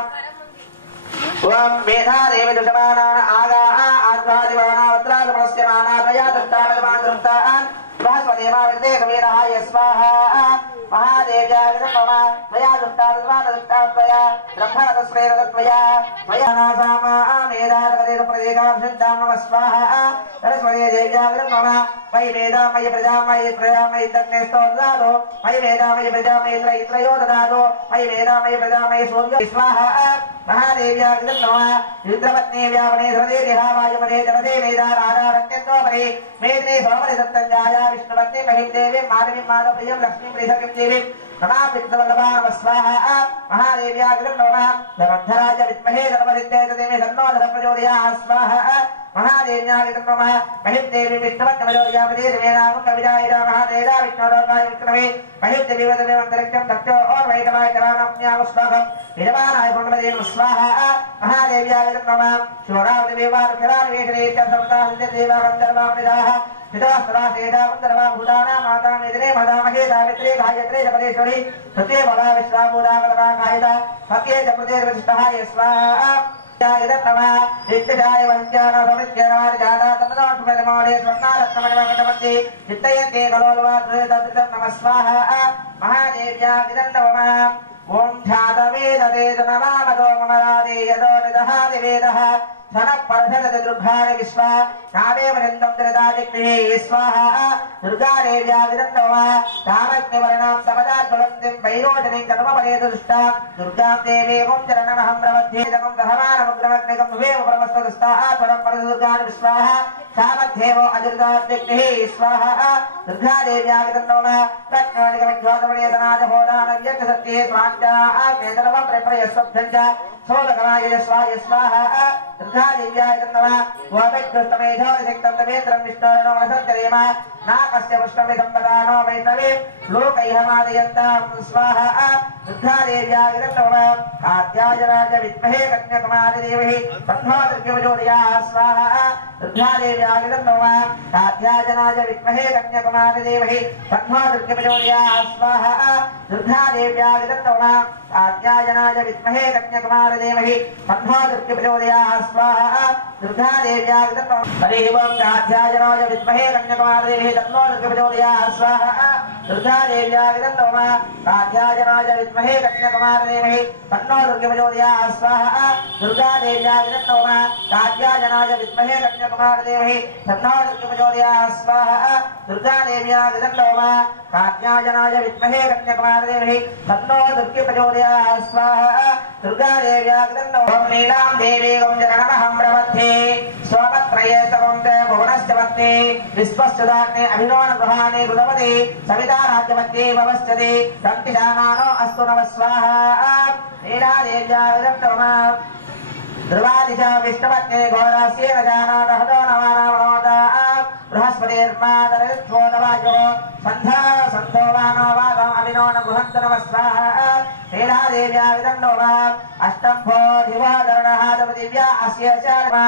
ओम मेधा देवी दुषमानान आगाः आत्मादिवाना वज्रागमनस्य मानादया दत्तानमानरुत्तान् बृहस्पतिदेवाविदे कवीराय स्वाहा महादेव्याय नमः त्वया दुष्टाद्वानदुष्टात्वया ब्रह्मणतस्मैरतत्वया त्वया नासामा मेधारगदेव प्रदेकां सिद्धां नमः स्वाहा सरस्वती देव्याय नमः मयि वेदामयि प्रजामयि तन्ने स्तोत्रादो मयि वेदामयि प्रजामयि इन्द्रयो ददादो मयि वेदामयि प्रजामयि सूर्य स्वाहा महादेव्याग्निं नमः रुद्रपत्नी व्यावने हृदे देहावायुमने जलदे वेदाराधारण्यत्वपरे मेदिने सोमने सत्तञ्जाया विष्णुपत्नी महिं देवीं माधवीं माधवप्रियं लक्ष्मीं प्रियसखीं देवीं नमामि विद्वल्लभा नमः स्वाहा महादेव्याग्निं नमः धनद्धराज विद्महे धर्मसिद्धे तदेमे तन्नो धर्मप्रचोदयात् स्वाहा महादेव्याग्निं नमः महिं देवीं विष्णुपत्नीमजोर्यामदे देवेनागं कविदायिदा महादेवा विष्णुलोकाय विष्णवे महिं देवीवदमे अन्तरिक्षं दक्षो ओर्वैतवाय तवानम्यागुश्लोकम् विरवानाय गुणमदे स्वाहा महादेव्याग्निं नमः शोरावदेवार्खरावेशनेत्य सर्वदा गन्धर्वामनिदाः भूताना माता मेदिने मदामहे सावित्री गायत्री जगदीश्वरी सत्ये बला विश्वामूदागतमा गायिता सत्ये जप्रदेर्वशिष्टः स्वाहा नमः नित्यजाय वंश्यान समित्यनार जाता तन्नोष्मलमोले स्वर्णारत्नमणिमकटपति चित्तयन्ते कलोलवाद्रदृतं नमः स्वाहा महादेव्याग्निं नमः ओम ध्यातवेदवेद नमामदो ममरादे यदो निदहादि वेदः धनपरधरद दुर्गारे विश्वा नामेव नन्दं दृदादिग्ने स्वाहा दुर्गादेव्याग्निं नमः कामज्ञवर्णां समदा ज्वलन्तीं वैरोचनीं कर्मपरेतुष्टा दुर्गां देवीं चरणमहं प्रवध्ये जगं दहमानमुग्रमग्निकं भुवेव प्रवस्तदस्ताः परपरदुर्गान् विश्वाहा कामध्येव अजुर्गादिग्ने स्वाहा दुर्गादेव्याग्निं नमः प्रज्ञानिकविज्ञातमणेतनाजहोदानव्यक्तसत्ये स्वाञ्चाः केतरवं प्रयस्वभ्यञ्च सोदकराय स्वाहा दुर्गादेव्याग्निं नमः वैकृष्टमेधोनिसिक्तं तमेत्रं विष्णोर्नो मनसञ्चरेम नाकस्य पुष्पमिदं पदानो वैष्णवे लोकैहमादयन्तां स्वाहा दुर्गादेव्याग्निं नमः कात्यायनाय विद्महे कन्याकुमारी देवी तन्नो दुर्गप्रचोदयात् स्वाहा दुर्गादेव्याग्निं नमः कात्यायनाय विद्महे कन्याकुमारी देवी तन्नो दुर्गप्रचोदयात् स्वाहा दुर्गादेव्याग्निं नमः कात्यायनाय विद्महे कन्याकुमारी देवी तन्नो दुर्गप्रचोदयात् स्वाहा दुर्गादेव्याग्निं नमः हरि ओं कात्यायनाय विद्महे कन्याकुमारी देवी तन्नो दुर्गप्रचोदयात् स्वाहा दुर्गादेव्याग्निं नमः कात्यायनाय विद्महे कन्याकुमारी देवी तन्नो दुर्गप्रचोदयात् स्वाहा दुर्गादेव्याग्निं नमः कात्यायनाय विद्महे कन्याकुमारी देवी तन्नो दुर्गप्रचोदयात् स्वाहा दुर्गादेव्याग्निं नमः कात्यायनाय विद्महे कन्याकुमारी देवी तन्नो दुर्गप्रचोदयात् स्वाहा दुर्गादेव्याग्निं नमः नीलां देवीं चरणमहं प्रवध्ये स्वपत्रये तवं ते भुवनस्य मध्ये विश्वस्यदाग्ने अभिनवनगृहाणि कृतवते सविता राज्यमध्ये भवस्यते तन्तिजानानो अस्तु नमः स्वाहा नीलादेव्याग्निं नमः ध्रुवादिशा विष्णुपत्नी घोरास्ये रजानादहतो नवानामनोदा बृहस्पतिर्मादरित्वोदवायो सन्धा सन्धोवानो वादम् अभिनोन गृहन्तु नमः स्वाहा नीलादेव्याग्निं नमः अष्टम्भो दिवादरणहादवदिव्या अस्य चार्मा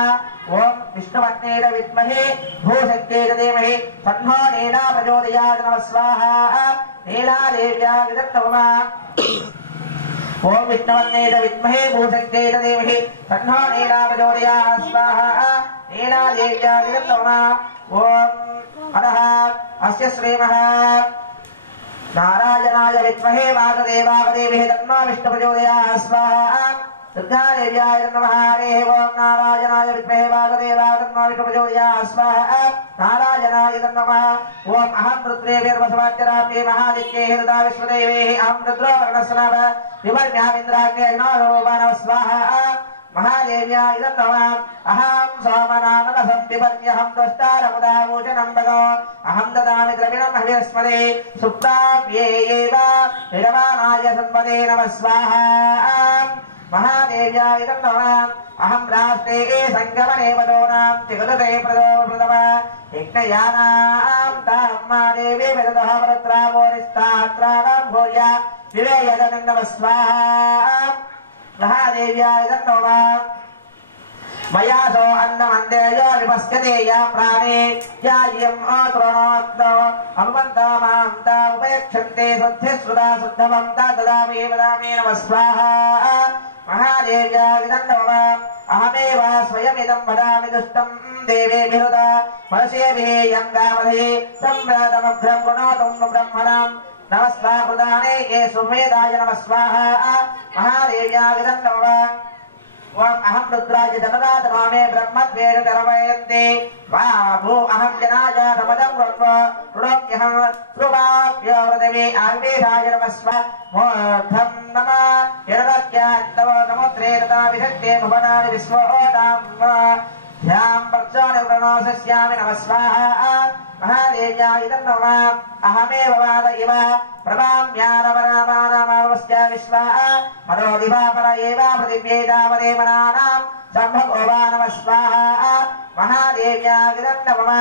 ओम विष्णुपत्नी विद्महे भूशक्त्यै धीमहि तन्नो नीला प्रचोदयात् नमः स्वाहा नीलादेव्याग्निं नमः ओम विष्णुपत्नी विद्महे भूशक्त्यै धीमहि तन्नो नीला प्रचोदयात् स्वाहा नीलादेव्याग्निं नमः ओम अतः अस्य श्रीमः नारायणाय विद्महे वासुदेवाय तन्नो विष्णु प्रचोदयात् स्वाहा दुर्गादेव्याय नमः हरे ओम नारायणाय विद्महे वासुदेवाय तन्नो विष्णु प्रचोदयात् स्वाहा नारायणाय नमः ओम अहं रुद्रेभिर्वसवाच्यराम्ये महादित्ये हृदा विश्वदेवेः अहं रुद्रो वर्णस्नाभ विवर्म्यामिन्द्राग्ने नमः स्वाहा महादेव्याय नमः अहं सोमनानवसं विपर्यहं त्वष्टारमुदावोचनं भगो अहं ददामि द्रविणं हविस्मदे सुप्ताप्येयेव विरवानाय संपदे नमः स्वाहा महादेव्याय नमः अहं राष्ट्रे संगमने वदोनां चिगुदते प्रदोप्रथम यज्ञयानां तां मा देवी विदधः परत्रावोरिस्तात्राणां भूया विवेयदनं नमः स्वाहा महादेव्याय नमः मया सो अन्नमन्देय विपश्यते या प्राणे यायम् अतृणोत्तो अमन्तामां ता उपयक्षन्ते शुद्धिश्रुता शुद्धवं ता ददामि वदामि नमः स्वाहा महादेव्याय नमः अहमेव स्वयमिदं वदामि दुष्टं देवेभिरुदा मनसेभिः यं गामधे सम्रातमग्रं गुणोतं ब्रह्मणां नमः स्वाहा ये सुमेधाय नमः स्वाहा महादेव्याय नमः ఓం అహం రుద్రాయ జనరాజ మామే బ్రహ్మద్వేద ధర్మయంతే వాభూ అహం జనాయ సమదం బ్రహ్మ రుణోక్యహం ధ్రువాభ్యో వృదవే ఆవేశాయ నమస్వ మూర్ధం నమ యరక్యాత్తవ నమోత్రే తథా విశక్తే భువనాని విశ్వోదాం ధ్యాం పర్జోని ప్రణోసస్యామి నమస్వాహ महादेव्याय नमः अहमेव वाद इव प्रभाम्यानवनामानामावस्य विश्वाः मनो दिवापर एव पृथिव्येतावदेवनानां सम्भवो वा नमः स्वाहा महादेव्याय नमः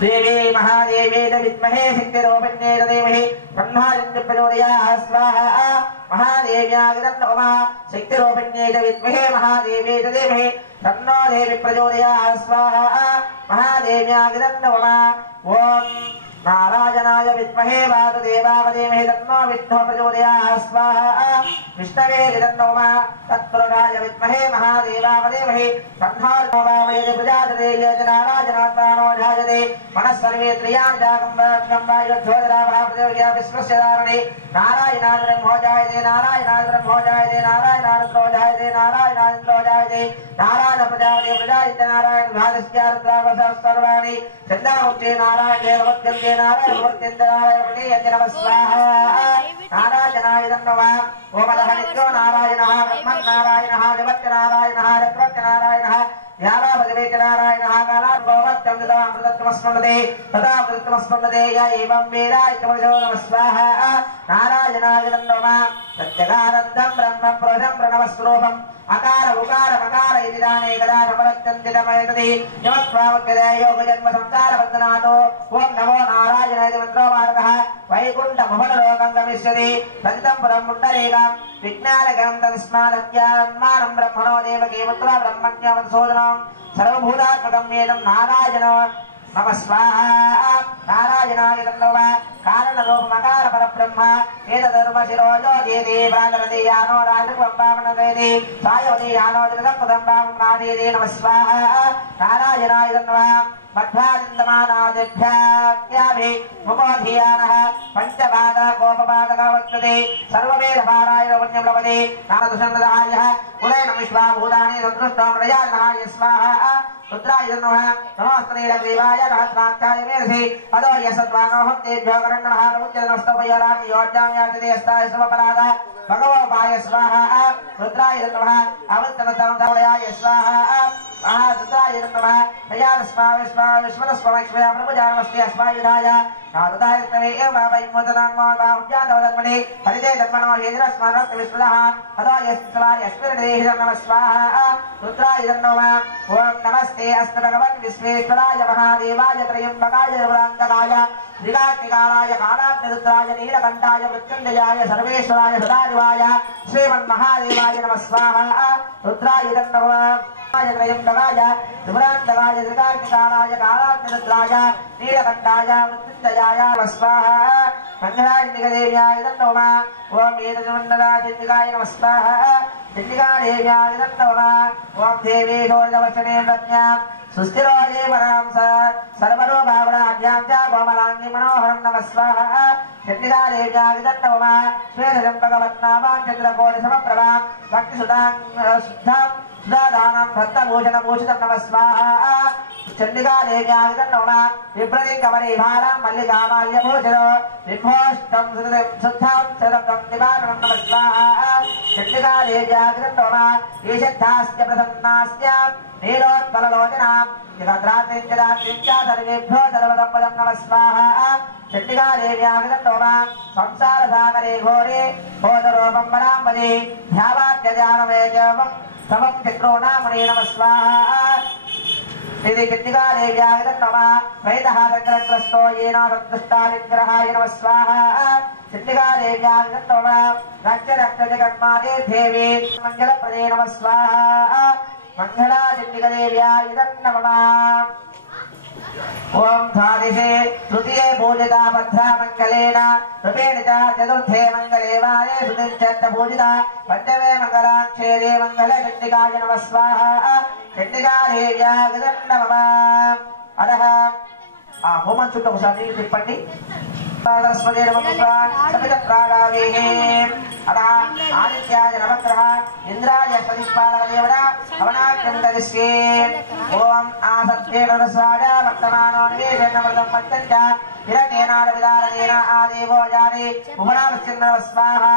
देवी महादेवी विद्महे शक्तिरूपिण्ये धीमहि ब्रह्मादित्य प्रचोदयात् स्वाहा महादेव्याय नमः शक्तिरूपिण्ये विद्महे महादेवी धीमहि तन्नो देवी प्रचोदयात् स्वाहा महादेव्याय नमः ओम नारायणाय विद्महे वासुदेवाय तन्नो विष्णुः प्रचोदयात् स्वाहा विष्णवे नमः तत्पुरुषाय विद्महे महादेवाय तन्नो वामये प्रजापते ये नारायणात्मानो ध्यायते मनः सर्वेन्द्रियाणि जागं वाक्यं वायुध्वोदराभावदेवया विश्वस्य धारणे नारायणाय ब्रह्मोजायते नारायणाय ब्रह्मोजायते नारायणाय ब्रह्मोजायते नारायणाय ब्रह्मोजायते नारायण प्रजापते प्रजायते नारायण भागस्यार्द्रावसः सर्वाणि चन्दामुक्ते नारायण देववत्यन्ते नारायण वत्यन्ते नारायण प्रणीयन्ते नमः स्वाहा नारायणाय नमः ओम नित्यो नारायणः ब्रह्मन्नारायणः जगत्यनारायणः चक्रत्यनारायणः ध्यानापतिवेच नारायणः कालात् भवत्यं तदामृतत्वमस्मृते तदामृतत्वमस्मृते य एवं वेद इत्यवशो नमः स्वाहा नारायणाय नमः सत्यकानन्दं ब्रह्म पुरुषं प्रणवस्वरूपम् अकार उकार मकार इति दाने कदा समरत्यन्ति तमयति यमस्वावक्यदे योग जन्म संसार बन्धनातो ओम नमो नारायणाय मंत्रो मार्गः वैकुण्ठ भवनलोकं गमिष्यति तदिदं परं पुण्डरीकं विज्ञानकं तस्मादज्ञानमानं ब्रह्मणो देवकी पुत्र ब्रह्मण्यवत्सोदनं सर्वभूतात्मकं वेदं नारायण नमः स्वाहा नारायणाय नमः कारण रूप मकार परब्रह्म एतदर्भ शिरोजो देदे भागवते यानो राजकम्बामनगेदे सायोदे यानो जगदम्बदम्बामनादेदे नमः स्वाहा नारायणाय नमः मध्वादिन्दमानादिभ्याभि मुखोधियानः पंचपाद गोपपादक वर्तते सर्ववेदपारायण पुण्यम्लवते नारदुषन्ददायः कुलेन विश्वाभूतानि सदृष्टमृयानहाय स्वाहा रुद्राय नमः नमस्तेग्रीवाय रहस्राक्षाय मेधि अदो यसत्वानोहं तेभ्यो करण्डनः प्रमुच्यनस्तवयोराज्ञ योज्याम्याचते अस्ताय समपराध भगवोपाय स्वाहा रुद्राय नमः अवृत्तनतमदवयाय स्वाहा महारुद्राय नमः तयास्माविश्वस्वविश्वदस्वमैश्वर्या प्रभुजानमस्ते अस्मायुधाय नारदाय तवे एव बाहुज्ञानवदन्मणे हरिते धर्मणो हेदिरस्मानोक्तविस्मृतः अदो यस्वाय अस्मिन्देहि नमः स्वाहा रुद्राय नमः ओम नमस्ते अस्तु भगवन् विश्वेश्वराय महादेवाय त्रयम्बकाय रुद्रान्तकाय त्रिकाग्निकालाय कालाग्निरुद्राय नीलकण्ठाय मृत्युञ्जयाय सर्वेश्वराय सदाशिवाय श्रीमन्महादेवाय नमः स्वाहा रुद्राय नमः त्रयम्बकाय त्रिपुरान्तकाय त्रिकाग्निकालाय कालाग्निरुद्राय नीलकण्ठाय मृत्युञ्जयाय नमः स्वाहा मङ्गलाचण्डिकादेव्याय नमः ओम एतन्मण्डलाचण्डिकाय नमः स्वाहा चण्डिकादेव्याय नमः ओम देवी षोडशवर्षणे प्रज्ञा सुस्थिरो देवनां सर्वरो भावनाभ्यां च कोमलाङ्गी मनोहरं नमः स्वाहा चण्डिकादेव्याय नमः श्वेतचम्पकवत्नाभां चन्द्रकोटिसमप्रभां भक्तिसुधां शुद्धां सुधादानां भक्तभूषणभूषितं नमः स्वाहा चण्डिकादेव्याय नमः विप्रतिकमरीभारां मल्लिकामाल्यभूषणो विभोष्टं शुद्धां शरकं निवारणं नमः स्वाहा चण्डिकादेव्याय नमः ईशद्धास्य प्रसन्नास्यां नीलोत्पललोचनां जगद्रात्रिं च सर्वेभ्यो सर्वदम्पदं नमः स्वाहा चण्डिकादेव्याय नमः संसारसागरे घोरे बोधरूपं वराम्बदे ध्यावाद्यजानमेजवं समं चक्रोणामुने नमः स्वाहा इति चण्डिकादेव्याय नमः वैदहासग्रग्रस्तो येन सन्तुष्टा विग्रहाय नमः स्वाहा चण्डिकादेव्याय नमः रक्षरक्षजगन्माते देवी मङ्गलप्रदे नमः स्वाहा मंगला चण्डिकादेव्याय नमः ओम द्वादशे तृतीये पूजिता भद्रा मंगलेन रूपेण च चतुर्थे मंगले वारे सुदिश्चत्त पूजिता पंचमे मंगलाक्षेरे मंगल चण्डिकाय नमः स्वाहा चण्डिकादेव्याय नमः अरह होमं చుట్టూ ఒకసారి తిప్పండి आदित्याय नवग्रह इंद्राय सदिष्पालकदेवता हवनाख्यं ददिष्ये ओम आसत्येकरसाय वर्तमानो निवेशनमृतं पञ्चञ्च हिरण्येनादविदारदेन आदेवो जाने उपनामश्चन्द्रः स्वाहा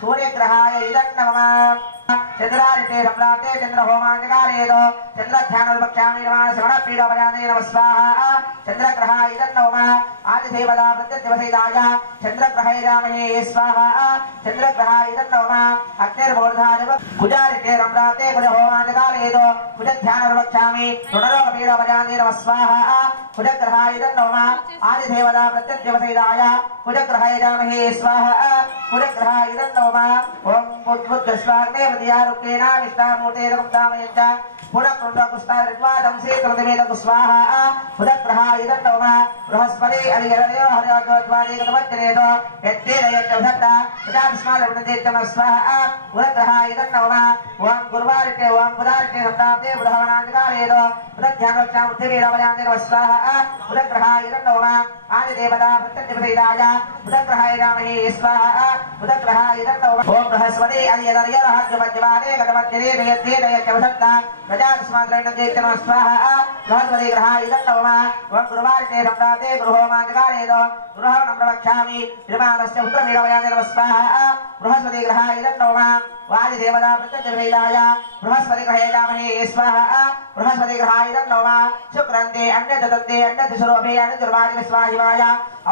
सूर्यग्रहाय इदं नमः चंद्रारिते सम्राटे चंद्र होमांजकारेदो चंद्र ध्यानोपक्षामि नमः श्रवणपीडोपजाने नमः स्वाहा चंद्रग्रहाय इदं नमः आदिदेवता प्रत्यदिवसैदाय चंद्रग्रहाय रामहे स्वाहा चंद्रग्रहाय इदं नमः अग्निर्मूर्धाय कुजारिते सम्राटे कुज होमांजकारेदो कुज ध्यानोपक्षामि श्रवणपीडोपजाने नमः स्वाहा कुजग्रहाय इदं नमः आदिदेवता प्रत्यदिवसैदाय कुजग्रहाय रामहे स्वाहा कुजग्रहाय इदं नमः ओम बुद्धस्वाग्ने दियारुक्लेना विष्णामूर्ते दमदामयञ्च पुनःकृण्डकुष्ठारित्वादं सेतुमेतकुस्वाहा पुनःग्रहाय इदं नमः बृहस्पति अलिगरयो हरियोद्वादेकतमज्जनेतो यत्तेनयच्चवधत्ता प्रजास्मालवृणदेत्यमः स्वाहा पुनःग्रहाय इदं नमः ओम गुरुवारिते ओम बुधारिते सप्ताब्दे बुधवनान्तकारेतो पुनःध्यानोक्षामुत्थिवीरवयान्ते नमः स्वाहा पुनःग्रहाय इदं नमः आदिदेवता प्रत्यदिवसैदाय पुनःग्रहाय रामहे स्वाहा पुनःग्रहाय इदं नमः ओम बृहस्पति अलिगरयो गतमज्जने यत्तेनयच्चवधत्ता प्रजास्मालवृणदेत्यमः स्वाहा बृहस्पति ग्रहाय इदं नमः ओम गुरुवारिते सप्ताब्दे गृहोमान्तकारेतो गृहं प्रवक्ष्यामि निर्माणस्य पुत्रवीरवयान्ते नमः स्वाहा बृहस्पति ग्रहाय इदं नमः वादिदेवता प्रत्यदिवसैदाय बृहस्पति ग्रहे रामहे स्वाहा बृहस्पति ग्रहाय इदं नमः शुक्रन्ते अन्यदन्ते अन्यदिशरोभे अन्यदुर्वाणि स्वाहिवाय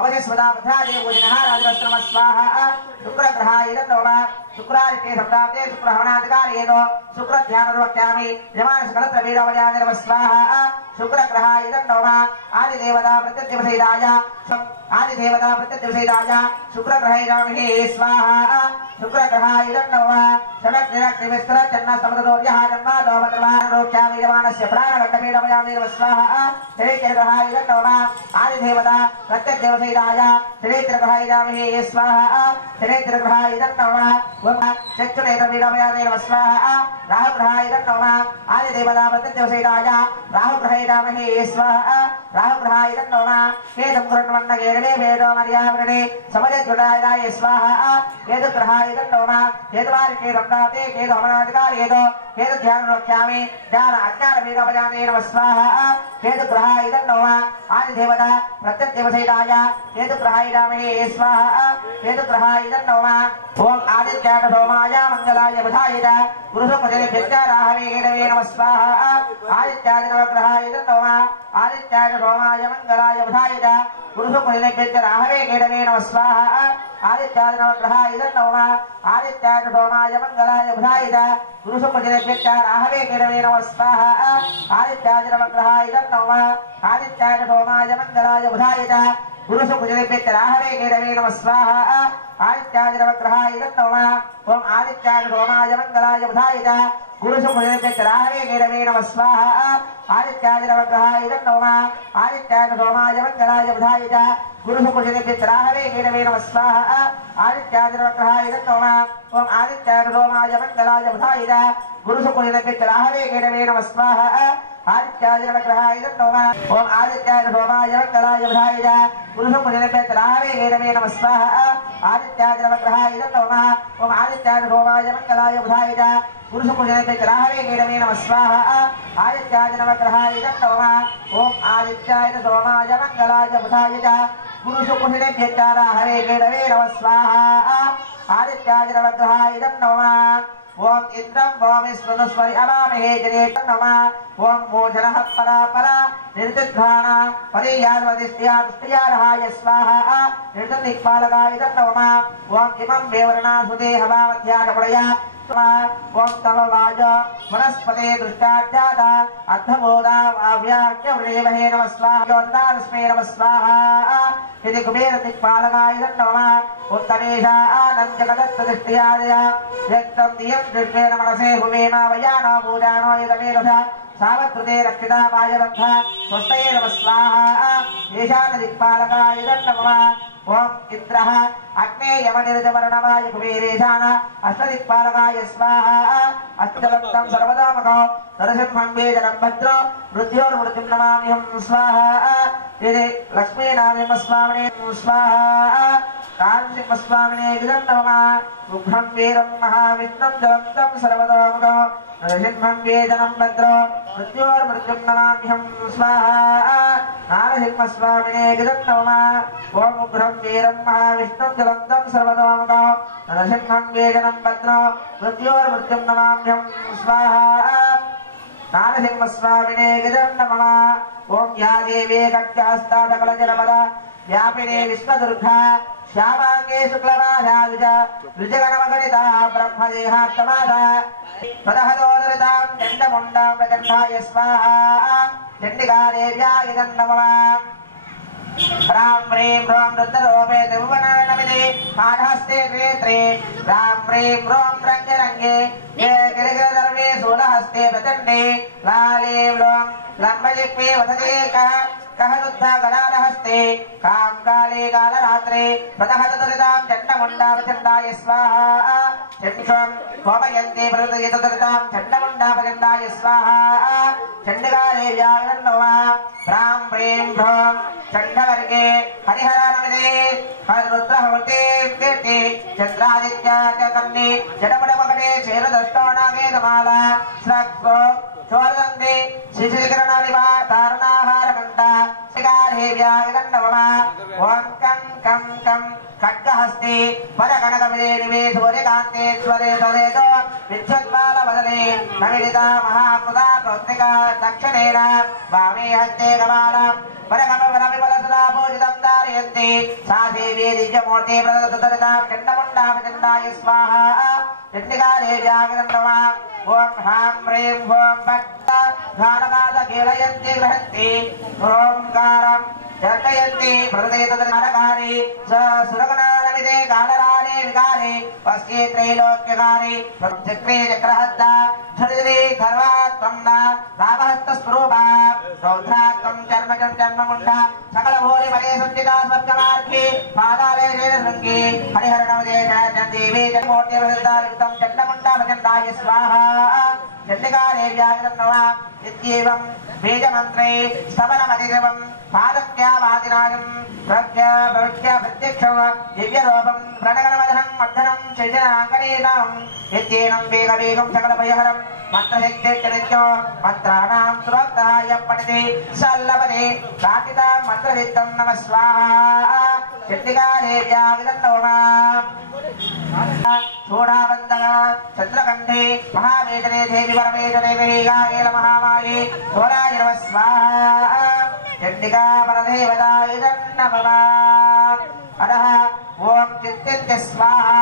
अवधिस्वदा भद्रादे भोजनः राजवस्त्रमः स्वाहा शुक्रग्रहाय इदं नमः शुक्रादित्ये सप्ताब्दे शुक्रहवनाधिकारेतो शुक्रध्यानोपक्षामि यमानसकलत्रवीरवयान्ते नमः स्वाहा शुक्रग्रहाय इदं नमः आदिदेवता प्रत्यदिवसैदाय शुक्रग्रहे रामहे स्वाहा शुक्रग्रहाय इदं नमः शनक्निरक्निमिस्त्र चन्नस्तमदोर्यः जन्मादोमद्रवारोक्षामि यमानस्य प्राणगण्डपीडवयान्ते नमः स्वाहा शनैत्यग्रहाय इदं नमः आदिदेवता प्रत्यदिवसैदाय शनैत्यग्रहाय रामहे स्वाहा शनैत्यग्रहाय इदं नमः चक्षुनेत्रपीडवयान्ते नमः स्वाहा राहुग्रहाय इदं नमः आदिदेवता प्रत्यदिवसैदाय राहुग्रहाय रामहे स्वाहा राहुग्रहाय इदं नमः केतुं कृण्वन्नगेरवे वेदो मर्यावृणे समजद्गुणाय स्वाहा केतुग्रहाय इदं नमः केतुवारिके रम्नाते केतुहवनाधिकारेतो केतुध्यानोपक्षामि ज्ञान अज्ञानपीडोपजाने नमः स्वाहा केतुग्रहाय इदं नमः आदिदेवता प्रत्यदिवसैदाय केतुग्रहाय रामहे स्वाहा केतुग्रहाय इदं नमः ओम आदित्याय सोमाय मंगलाय बुधाय गुरुसुमदेभ्यश्च राहवे केतवे नमः स्वाहा आदित्याय नवग्रहाय इदं नमः आदित्याय सोमाय मंगलाय बुधाय गुरुसुमदेभ्यश्च राहवे केतवे नमः स्वाहा आदित्याय नवग्रहाय इदं नमः आदित्याय सोमाय मंगलाय बुधाय गुरुसुमदेभ्यश्च राहवे केतवे नमः स्वाहा आदित्याय नवग्रहाय इदं नमः आदित्याय सोमाय मंगलाय बुधाय गुरुसुमदेभ्यश्च राहवे केतवे नमः स्वाहा आदित्याय नवग्रहाय इदं नमः ओम आदित्याय सोमाय मंगलाय बुधाय गुरुसुमदेभ्यश्च राहवे केतवे नमः स्वाहा आदित्याय नवग्रहाय इदं नमः आदित्याय सोमाय मंगलाय बुधाय गुरुसुमदेभ्यश्च राहवे केतवे नमः स्वाहा आदित्याय नवग्रहाय इदं नमः ओम आदित्याय सोमाय मंगलाय बुधाय गुरुसुमदेभ्यश्च राहवे केतवे नमः स्वाहा आदित्याय नवग्रहाय इदं नमः ओम आदित्याय सोमाय मंगलाय बुधाय गुरुसुमदेभ्यश्च राहवे केतवे नमः स्वाहा आदित्याय नवग्रहाय इदं नमः ओम आदित्याय सोमाय मंगलाय बुधाय गुरुसुमदेभ्यश्च राहवे केतवे नमः स्वाहा आदित्याय नवग्रहाय इदं नमः ओम आदित्याय सोमाय मंगलाय बुधाय गुरुसुमदेभ्यश्च राहवे केतवे नमः स्वाहा आदित्याय नवग्रहाय इदं नमः ओम इंद्रं वामिस्वस्वरि अवामहे जनेतं नमः ओम मोजनः परापरा निर्दिग्धाना परियाद्वदिष्ट्यादुष्ट्यारहाय स्वाहा निर्दिग्पालकाय इदं नमः ओम इमं वेवर्णासुते हवामध्यानपडया ओम तमवाज वनस्पते दृष्टाध्याता अद्धमोदा वाव्याख्यवृणेमहे नमः स्वाहा योन्दानस्मे नमः स्वाहा यदि कुबेर दिक्पालकाय इदं नमः उत्तमेशा आनन्दजगदत्तदृष्ट्यादय व्यक्तं दियं दृष्टेन मनसे हुमेमा वयानो पूजानो यदमेदसा सावत्कृते रक्षिता वायरन्था स्वस्तये नमः स्वाहा येषान दिक्पालकाय इदं नमः ఓం ఇంద్రః అగ్నే యమనిర్జవర్ణవాయు కుబేరేశాన అష్టదిక్పాలకాయ స్వాహా అష్టలంతం సర్వదామకో నరసింహం వేదనం భద్రో మృత్యోర్మృత్యుం నమామ్యహం స్వాహా ఇది లక్ష్మీనారాయణస్వామినే స్వాహా కాంసింహస్వామినే గిదం నమః ఉగ్రం వీరం మహావిష్ణుం జలంతం సర్వదామకో నరసింహం వేదనం భద్రో మృత్యోర్మృత్యుం నమామ్యహం స్వాహా నారసింహస్వామినే గిదం నమః ఓం ఉగ్రం వీరం మహావిష్ణుం జలంతం సర్వదామకో నరసింహం వేదనం భద్రో మృత్యోర్మృత్యుం నమామ్యహం స్వాహా నారసింహస్వామినే గిదం నమః ఓం యా దేవే ఖడ్గహస్తాదకలజనపద వ్యాపినే విశ్వదుర్గా శ్యామాంగే శుక్లమాధాయుజ రుజగణమగణితా బ్రహ్మదేహాత్తమాధ తదహదోదరితాం చండముండాం ప్రచండాయ స్వాహా చండికాదేవ్యాయ నమః రాం హ్రీం రోం రుద్రరూపే త్రిభువనానమిదే పాఠహస్తే త్రే రాం హ్రీం రోం రంగరంగే గిరిగిరధర్మే శూలహస్తే ప్రచండే లాలీం లోం లంబజిహ్వే వసతే कहनुद्धा गणालहस्ते काम काले कालरात्रे प्रदहतदरितां चण्डमुण्डापचण्डाय स्वाहा चण्डं होमयन्ते प्रदयतदरितां चण्डमुण्डापचण्डाय स्वाहा चण्डिकादेव्याय नमः रां ह्रीं ह्रों चण्डवर्गे हरिहरानमिदे रुद्रहवते कीर्ति चन्द्रादित्याय कन्ये जडपडमकटे क्षेत्रदष्टोणागेतमाला स्रक्को चोरदन्ते शिशिकरणालिवा तारणाहारकण्ठ शिकारेव्याय नमः ओं कं कं कं खड्गहस्ते परगणकमिदे निवे सूर्यकान्तेश्वरे सदेतो विद्युद्बालवदने नमिलिता महाकृता कौत्तिका दक्षिणेन वामे हस्ते कमालं परगमवरविमलसदापूजितं धारयन्ति सा देवी दिव्यमूर्ति प्रदत्तदरितां चण्डमुण्डापचण्डाय स्वाहा चण्डिकादेव्याय नमः ओं ह्रां ह्रीं ह्रों भक्त घानगादकेलयन्ति गृहन्ति ओंकारं जर्कयन्ति प्रदयतदनारकारि स सुरगणानमिदे कालरारे विकारे पश्ये त्रैलोक्यकारि चक्रे चक्रहस्ता धृतिरे सर्वात्मना रामहस्तस्वरूपा रौद्रात्मं चर्मजं चर्ममुण्डा सकलभूरि मने संचिता स्वर्गमार्गे पादाले शृङ्गे हरिहरणमदे देवी जन्मोट्यवृद्धायुक्तं चण्डमुण्डापचण्डाय स्वाहा चण्डिकादेव्याय नमः इत्येवं वेदमन्त्रे स्तवनमतिदेवं पादक्यावादिनायं प्रज्ञा प्रत्यक्षं दिव्यरूपं प्रणगणमधनं मर्दनं चैतनाङ्गनेनां यत्येनं वेगवेगं सकलभयहरं मन्त्रशक्तिर्जनित्यो मन्त्राणां सुरोक्ताय पठति सल्लभते प्रार्थिता मन्त्रवित्तं नमः स्वाहा चण्डिकादेव्याय नमः चूडाबन्धः चन्द्रकण्ठे महावेदने देवी परमेश्वरे देहिगाय महामाये चोराय नमः स्वाहा चण्डिका परदेवताय नमः अतः ओं चित्तित्य स्वाहा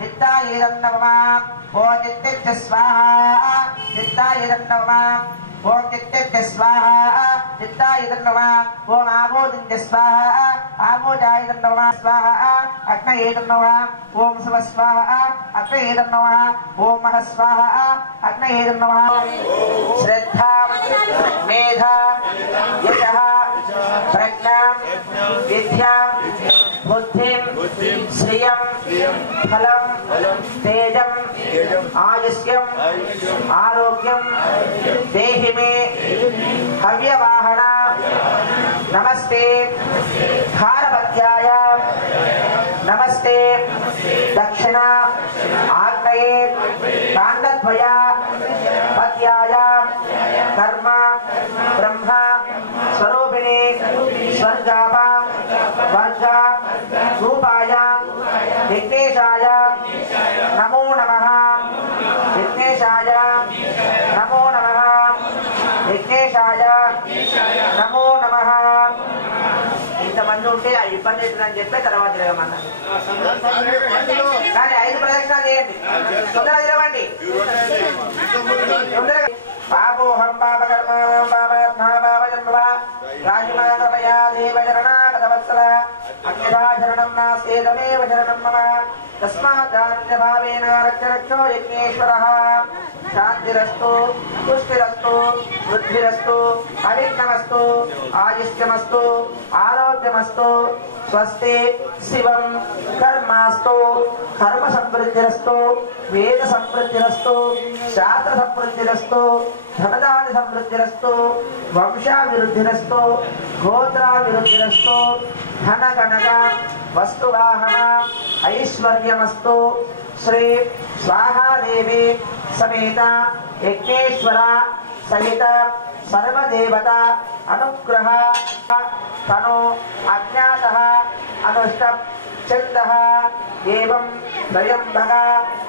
चित्ताय नमः ओं चित्तित्य स्वाहा चित्ताय नमः ओं चित्तित्य स्वाहा चित्ताय नमः ओं आमोदित्य स्वाहा आमोदाय नमः स्वाहा अग्नये नमः ओं शिव स्वाहा अग्नये नमः ओं मह स्वाहा अग्नये नमः श्रद्धा मेधा यशः प्रज्ञा विद्या बुद्धिं श्रियं फलं तेजं आयुष्यं आरोग्यं देहि मे हव्यवाहना नमस्ते भारपत्याय नमस्ते दक्षिणा आग्नेये काण्डद्वया पत्याय कर्म ब्रह्म स्वरूपिणे स्वर्गापा वर्ग रूपाय विघ्नेशाय नमो नमः विघ्नेशाय नमो नमः विघ्नेशाय नमो नमः ఇంతమంది ఉంటే ఆ ఇబ్బంది అవుతుందని చెప్పి తర్వాత తిరగమన్నారు కానీ 5 ప్రదక్షిణాలు చేయండి తొందరగా తిరగండి తొందరగా పాపోహం పాపకర్మ పాపాత్మా పాపజన్మ రాజమానవయా దేవచరణాగతవత్సల అన్యథా శరణం నాస్తి తమేవ శరణం మమ तस्मादान्यभावेन रक्षरक्षो यज्ञेश्वरः शान्तिरस्तु पुष्टिरस्तु वृद्धिरस्तु अविघ्नमस्तु आयुष्यमस्तु आरोग्यमस्तु स्वस्ति शिवं कर्मास्तु कर्म समृद्धिरस्तु वेद समृद्धिरस्तु शास्त्र समृद्धिरस्तु धनदानि समृद्धिरस्तु वंशाभिवृद्धिरस्तु गोत्राभिवृद्धिरस्तु धनगणक वस्तुवाहन ऐश्वर्यमस्तु श्री स्वाहादेवी समेत यज्ञेश्वर सहित सर्वदेवता अनुग्रह तनो अज्ञातः अनुष्टप चंदः एवं त्रयंबक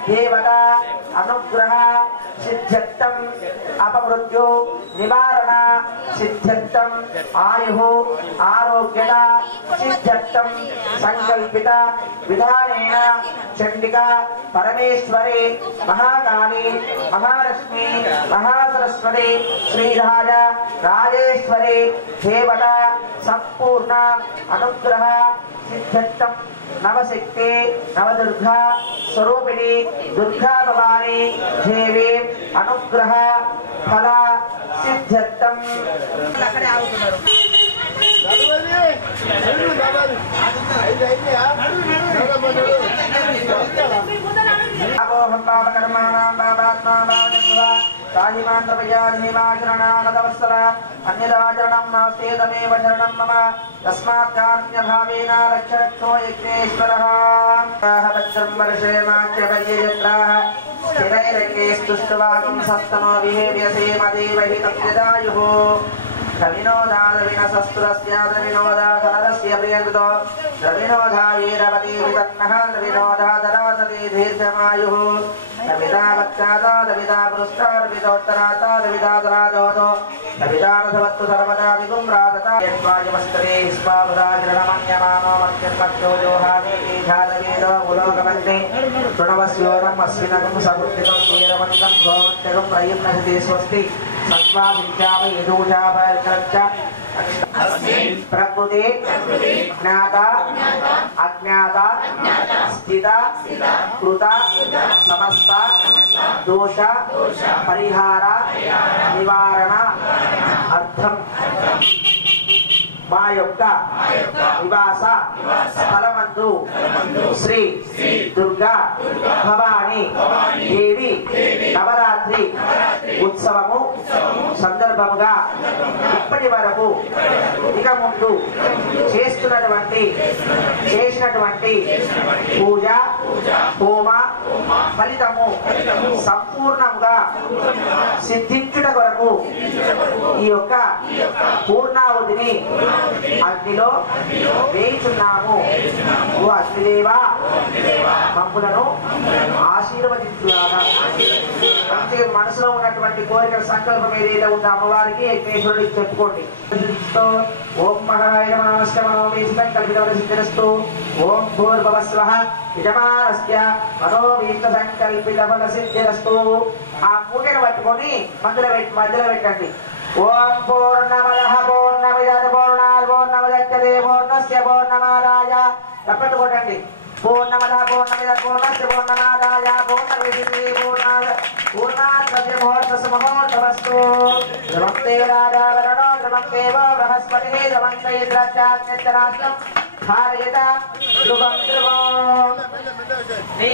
देवता अनुग्रह सिद्ध्यर्थम अपमृत्यु निवारण सिद्ध्यर्थम आयु आरोग्यता सिद्ध्यर्थम संकल्पित विधानेन चंडिका परमेश्वरी महाकाली महालक्ष्मी महासरस्वती श्रीराज राजेश्वरी देवता संपूर्ण अनुग्रह सिद्ध्यर्थम नवशक्ति नवदुर्गा स्वरूपिणी दुर्गा भवानी देवी अनुग्रह फल सिद्ध्यर्थम अवोहं पापकर्माणां पापात्मा भावनिर्वा काहिमान्द्रपयाधिमाचरणागतवत्सल अन्यदाचरणं नास्ति तमेव शरणं मम तस्मात् कारुण्यभावेन रक्षरक्षो यज्ञेश्वरः वज्रं वर्षेमाच्यपर्ययत्राः स्थिरैरङ्गैस्तुष्टवागं सस्तनो विहेव्यसे मदेवहि तद्यदायुः द्रविनोदादविनसस्तुरस्याद्रविनोदाधनरस्य प्रियङ्कृतो द्रविनोदा वीरवती विपन्नः द्रविनोदाधरासते दीर्घमायुः द्रविदा वक्तादा द्रविदा पुरुष्टा द्रविदोत्तराता द्रविदाधराजोतो द्रविदानधवत्तु सर्वदा विगुम्रादता यद्वायुमस्तरे स्वावदाचरणमन्यमानो मत्यन्मत्यो जोहादेवी धातवेदो उलोकमन्ते प्रणवस्योरम् अस्मिनकं सकृत्तिकं वीरवन्तं गोमत्यकं प्रयुम्नसति स्वस्ति सत्त्वाभिज्ञाम यदूषापरच्च प्रकृति ज्ञाता अज्ञाता स्थिता कृता समस्त दोष परिहार निवारण अर्थम మా యొక్క నివాస స్థలమందు శ్రీ దుర్గా భవాని దేవి నవరాత్రి ఉత్సవము సందర్భముగా ఇప్పటి వరకు ఇక ముందు చేసినటువంటి పూజ హోమ ఫలితము సంపూర్ణంగా సిద్ధించుట కొరకు ఈ యొక్క పూర్ణావధిని అగ్నిలో వేయుచున్నాము. ఓ అగ్నిదేవ మమ్ములను ఆశీర్వదించుగాక. మంచి మనసులో ఉన్నటువంటి కోరికల సంకల్పం ఏదైతే ఉందో అమ్మవారికి యజ్ఞేశ్వరుడికి చెప్పుకోండి. ఓం మహాయ నమః సంకల్పితమస్తు ఓం భూర్భువస్వః యజమానస్య మనోభీష్ట సంకల్పిత ఫల సిద్ధిరస్తు. ఆ పూజను పట్టుకొని మధ్యలో పెట్టండి. ఓం పూర్ణమదః పూర్ణమిదః పూర్ణాత్ పూర్ణముదచ్యతే పూర్ణస్య పూర్ణమాదాయ. తప్పట్టు కొట్టండి. పూర్ణమదః పూర్ణమిదః పూర్ణస్య పూర్ణమాదాయ పూర్ణమిదః పూర్ణాత్ ముహూర్తస్తు. నమస్తే రాజావరణో నమస్తే బృహస్పతిః నమస్తే ద్రష్టాగ్నిశ్చరాష్ట్రం భారయత ధ్రువం ధ్రువం.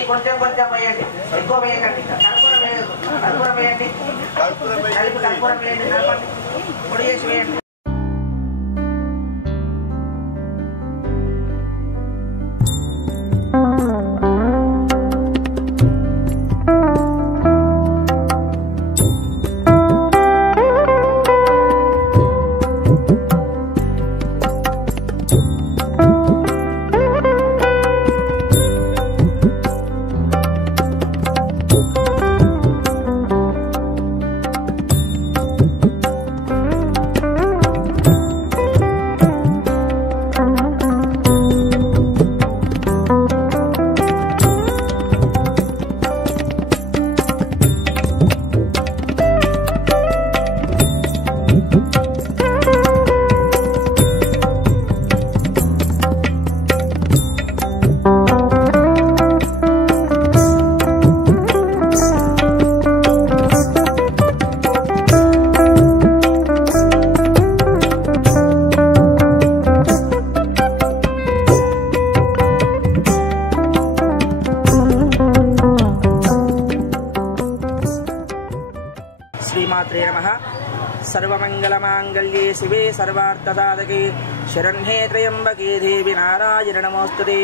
కొంచెం వేయండి, ఎక్కువ వేయకండి. కర్పూరం వేయండి, కర్పూరం వేయండి, కలపండి, పొడి చేసి వేయండి. सर्वमंगलमांगल्ये शिवे सर्वार्थसाधके शरण्ये त्र्यंबके देवी नारायण नमोस्तुते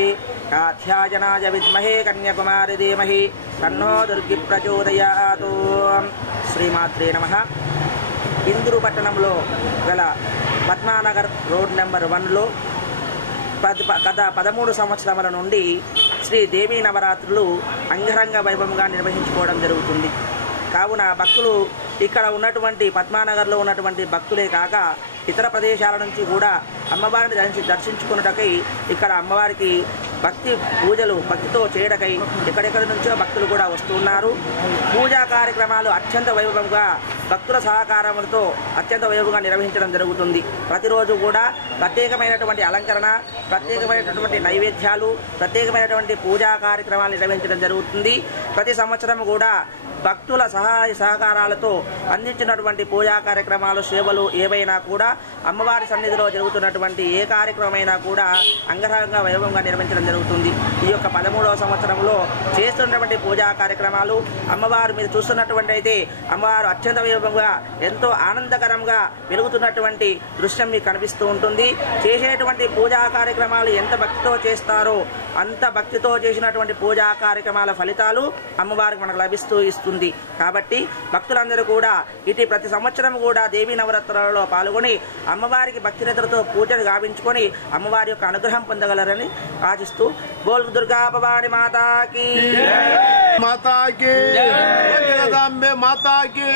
कात्यायनाय विद्महे कन्याकुमारी धीमहि तन्नो दुर्गी प्रचोदयात् श्रीमात्रे नमः इंदूरु पट्टणंलो गల పద్మానగర్ రోడ్ నెంబర్ 1లో గత 13 సంవత్సరాల నుండి శ్రీ దేవీ నవరాత్రులు అంగరంగ వైభవంగా నిర్వహించుకోవడం జరుగుతుంది. కావున భక్తులు ఇక్కడ ఉన్నటువంటి పద్మానగర్లో ఉన్నటువంటి భక్తులే కాక ఇతర ప్రదేశాల నుంచి కూడా అమ్మవారిని దర్శించుకున్నటకై ఇక్కడ అమ్మవారికి భక్తి పూజలు భక్తితో చేయడకై ఎక్కడెక్కడి నుంచో భక్తులు కూడా వస్తున్నారు. పూజా కార్యక్రమాలు అత్యంత వైభవంగా భక్తుల సహకారంతో అత్యంత వైభవంగా నిర్వహించడం జరుగుతుంది. ప్రతిరోజు కూడా ప్రత్యేకమైనటువంటి అలంకరణ, ప్రత్యేకమైనటువంటి నైవేద్యాలు, ప్రత్యేకమైనటువంటి పూజా కార్యక్రమాలు నిర్వహించడం జరుగుతుంది. ప్రతి సంవత్సరం కూడా భక్తుల సహాయ సహకారాలతో అందించినటువంటి పూజా కార్యక్రమాలు, సేవలు ఏవైనా కూడా అమ్మవారి సన్నిధిలో జరుగుతున్నటువంటి ఏ కార్యక్రమమైనా కూడా అంగరంగ వైభవంగా నిర్వహించడం జరుగుతుంది. ఈ యొక్క 13వ సంవత్సరంలో చేస్తున్నటువంటి పూజా కార్యక్రమాలు అమ్మవారు మీరు చూస్తున్నటువంటి అయితే అమ్మవారు అత్యంత వైభవంగా ఎంతో ఆనందకరంగా వెలుగుతున్నటువంటి దృశ్యం మీకు కనిపిస్తూ ఉంటుంది. చేసేటువంటి పూజా కార్యక్రమాలు ఎంత భక్తితో చేస్తారో అంత భక్తితో చేసినటువంటి పూజా కార్యక్రమాల ఫలితాలు అమ్మవారికి మనకు లభిస్తూ ఇస్తుంది. కాబట్టి భక్తులందరూ కూడా ఇటు ప్రతి సంవత్సరం కూడా దేవీ నవరాత్రులలో పాల్గొని అమ్మవారికి భక్తిరతలతో పూజలు గావించుకొని అమ్మవారి యొక్క అనుగ్రహం పొందగలరని ఆశిస్తూ బోల్ దుర్గా భవాని మాతాకి మాతాకి జగదాంబే మాతాకి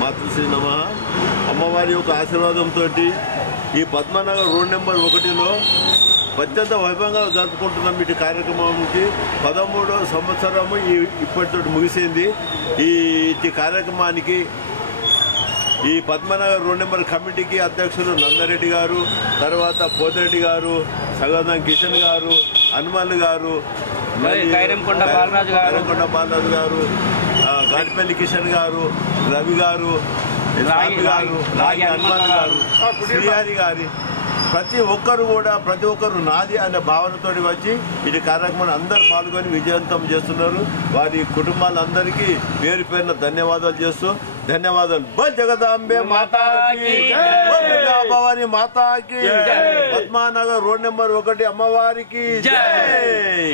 మాతృశ్రీ నమః. అమ్మవారి యొక్క ఆశీర్వాదంతో ఈ పద్మనగర్ రోడ్ నెంబర్ 1లో అత్యంత వైభవంగా జరుపుకుంటున్నాం. ఇటు కార్యక్రమానికి 13వ సంవత్సరము ఇప్పటితో ముగిసింది. ఈ కార్యక్రమానికి ఈ పద్మనగర్ రోడ్ నెంబర్ కమిటీకి అధ్యక్షులు నందరెడ్డి గారు, తర్వాత పోతిరెడ్డి గారు, సగదం కిషన్ గారు, హనుమాన్ గారు, కైరంకొండ బాలరాజు గారు, గాడిపల్లి కిషన్ గారు, రవి గారు, హనుమాన్ గారు, శ్రీహరి గారి ప్రతి ఒక్కరు నాది అనే భావనతో వచ్చి ఇది కార్యక్రమాన్ని అందరూ పాల్గొని విజయవంతం చేస్తున్నారు. వారి కుటుంబాలందరికీ పేరు పేరున ధన్యవాదాలు చేస్తూ ధన్యవాదాలు. జగదాంబే మాతాకి, భవాని మాతాకి, పద్మానగర్ రోడ్ నెంబర్ 1 అమ్మవారికి జై.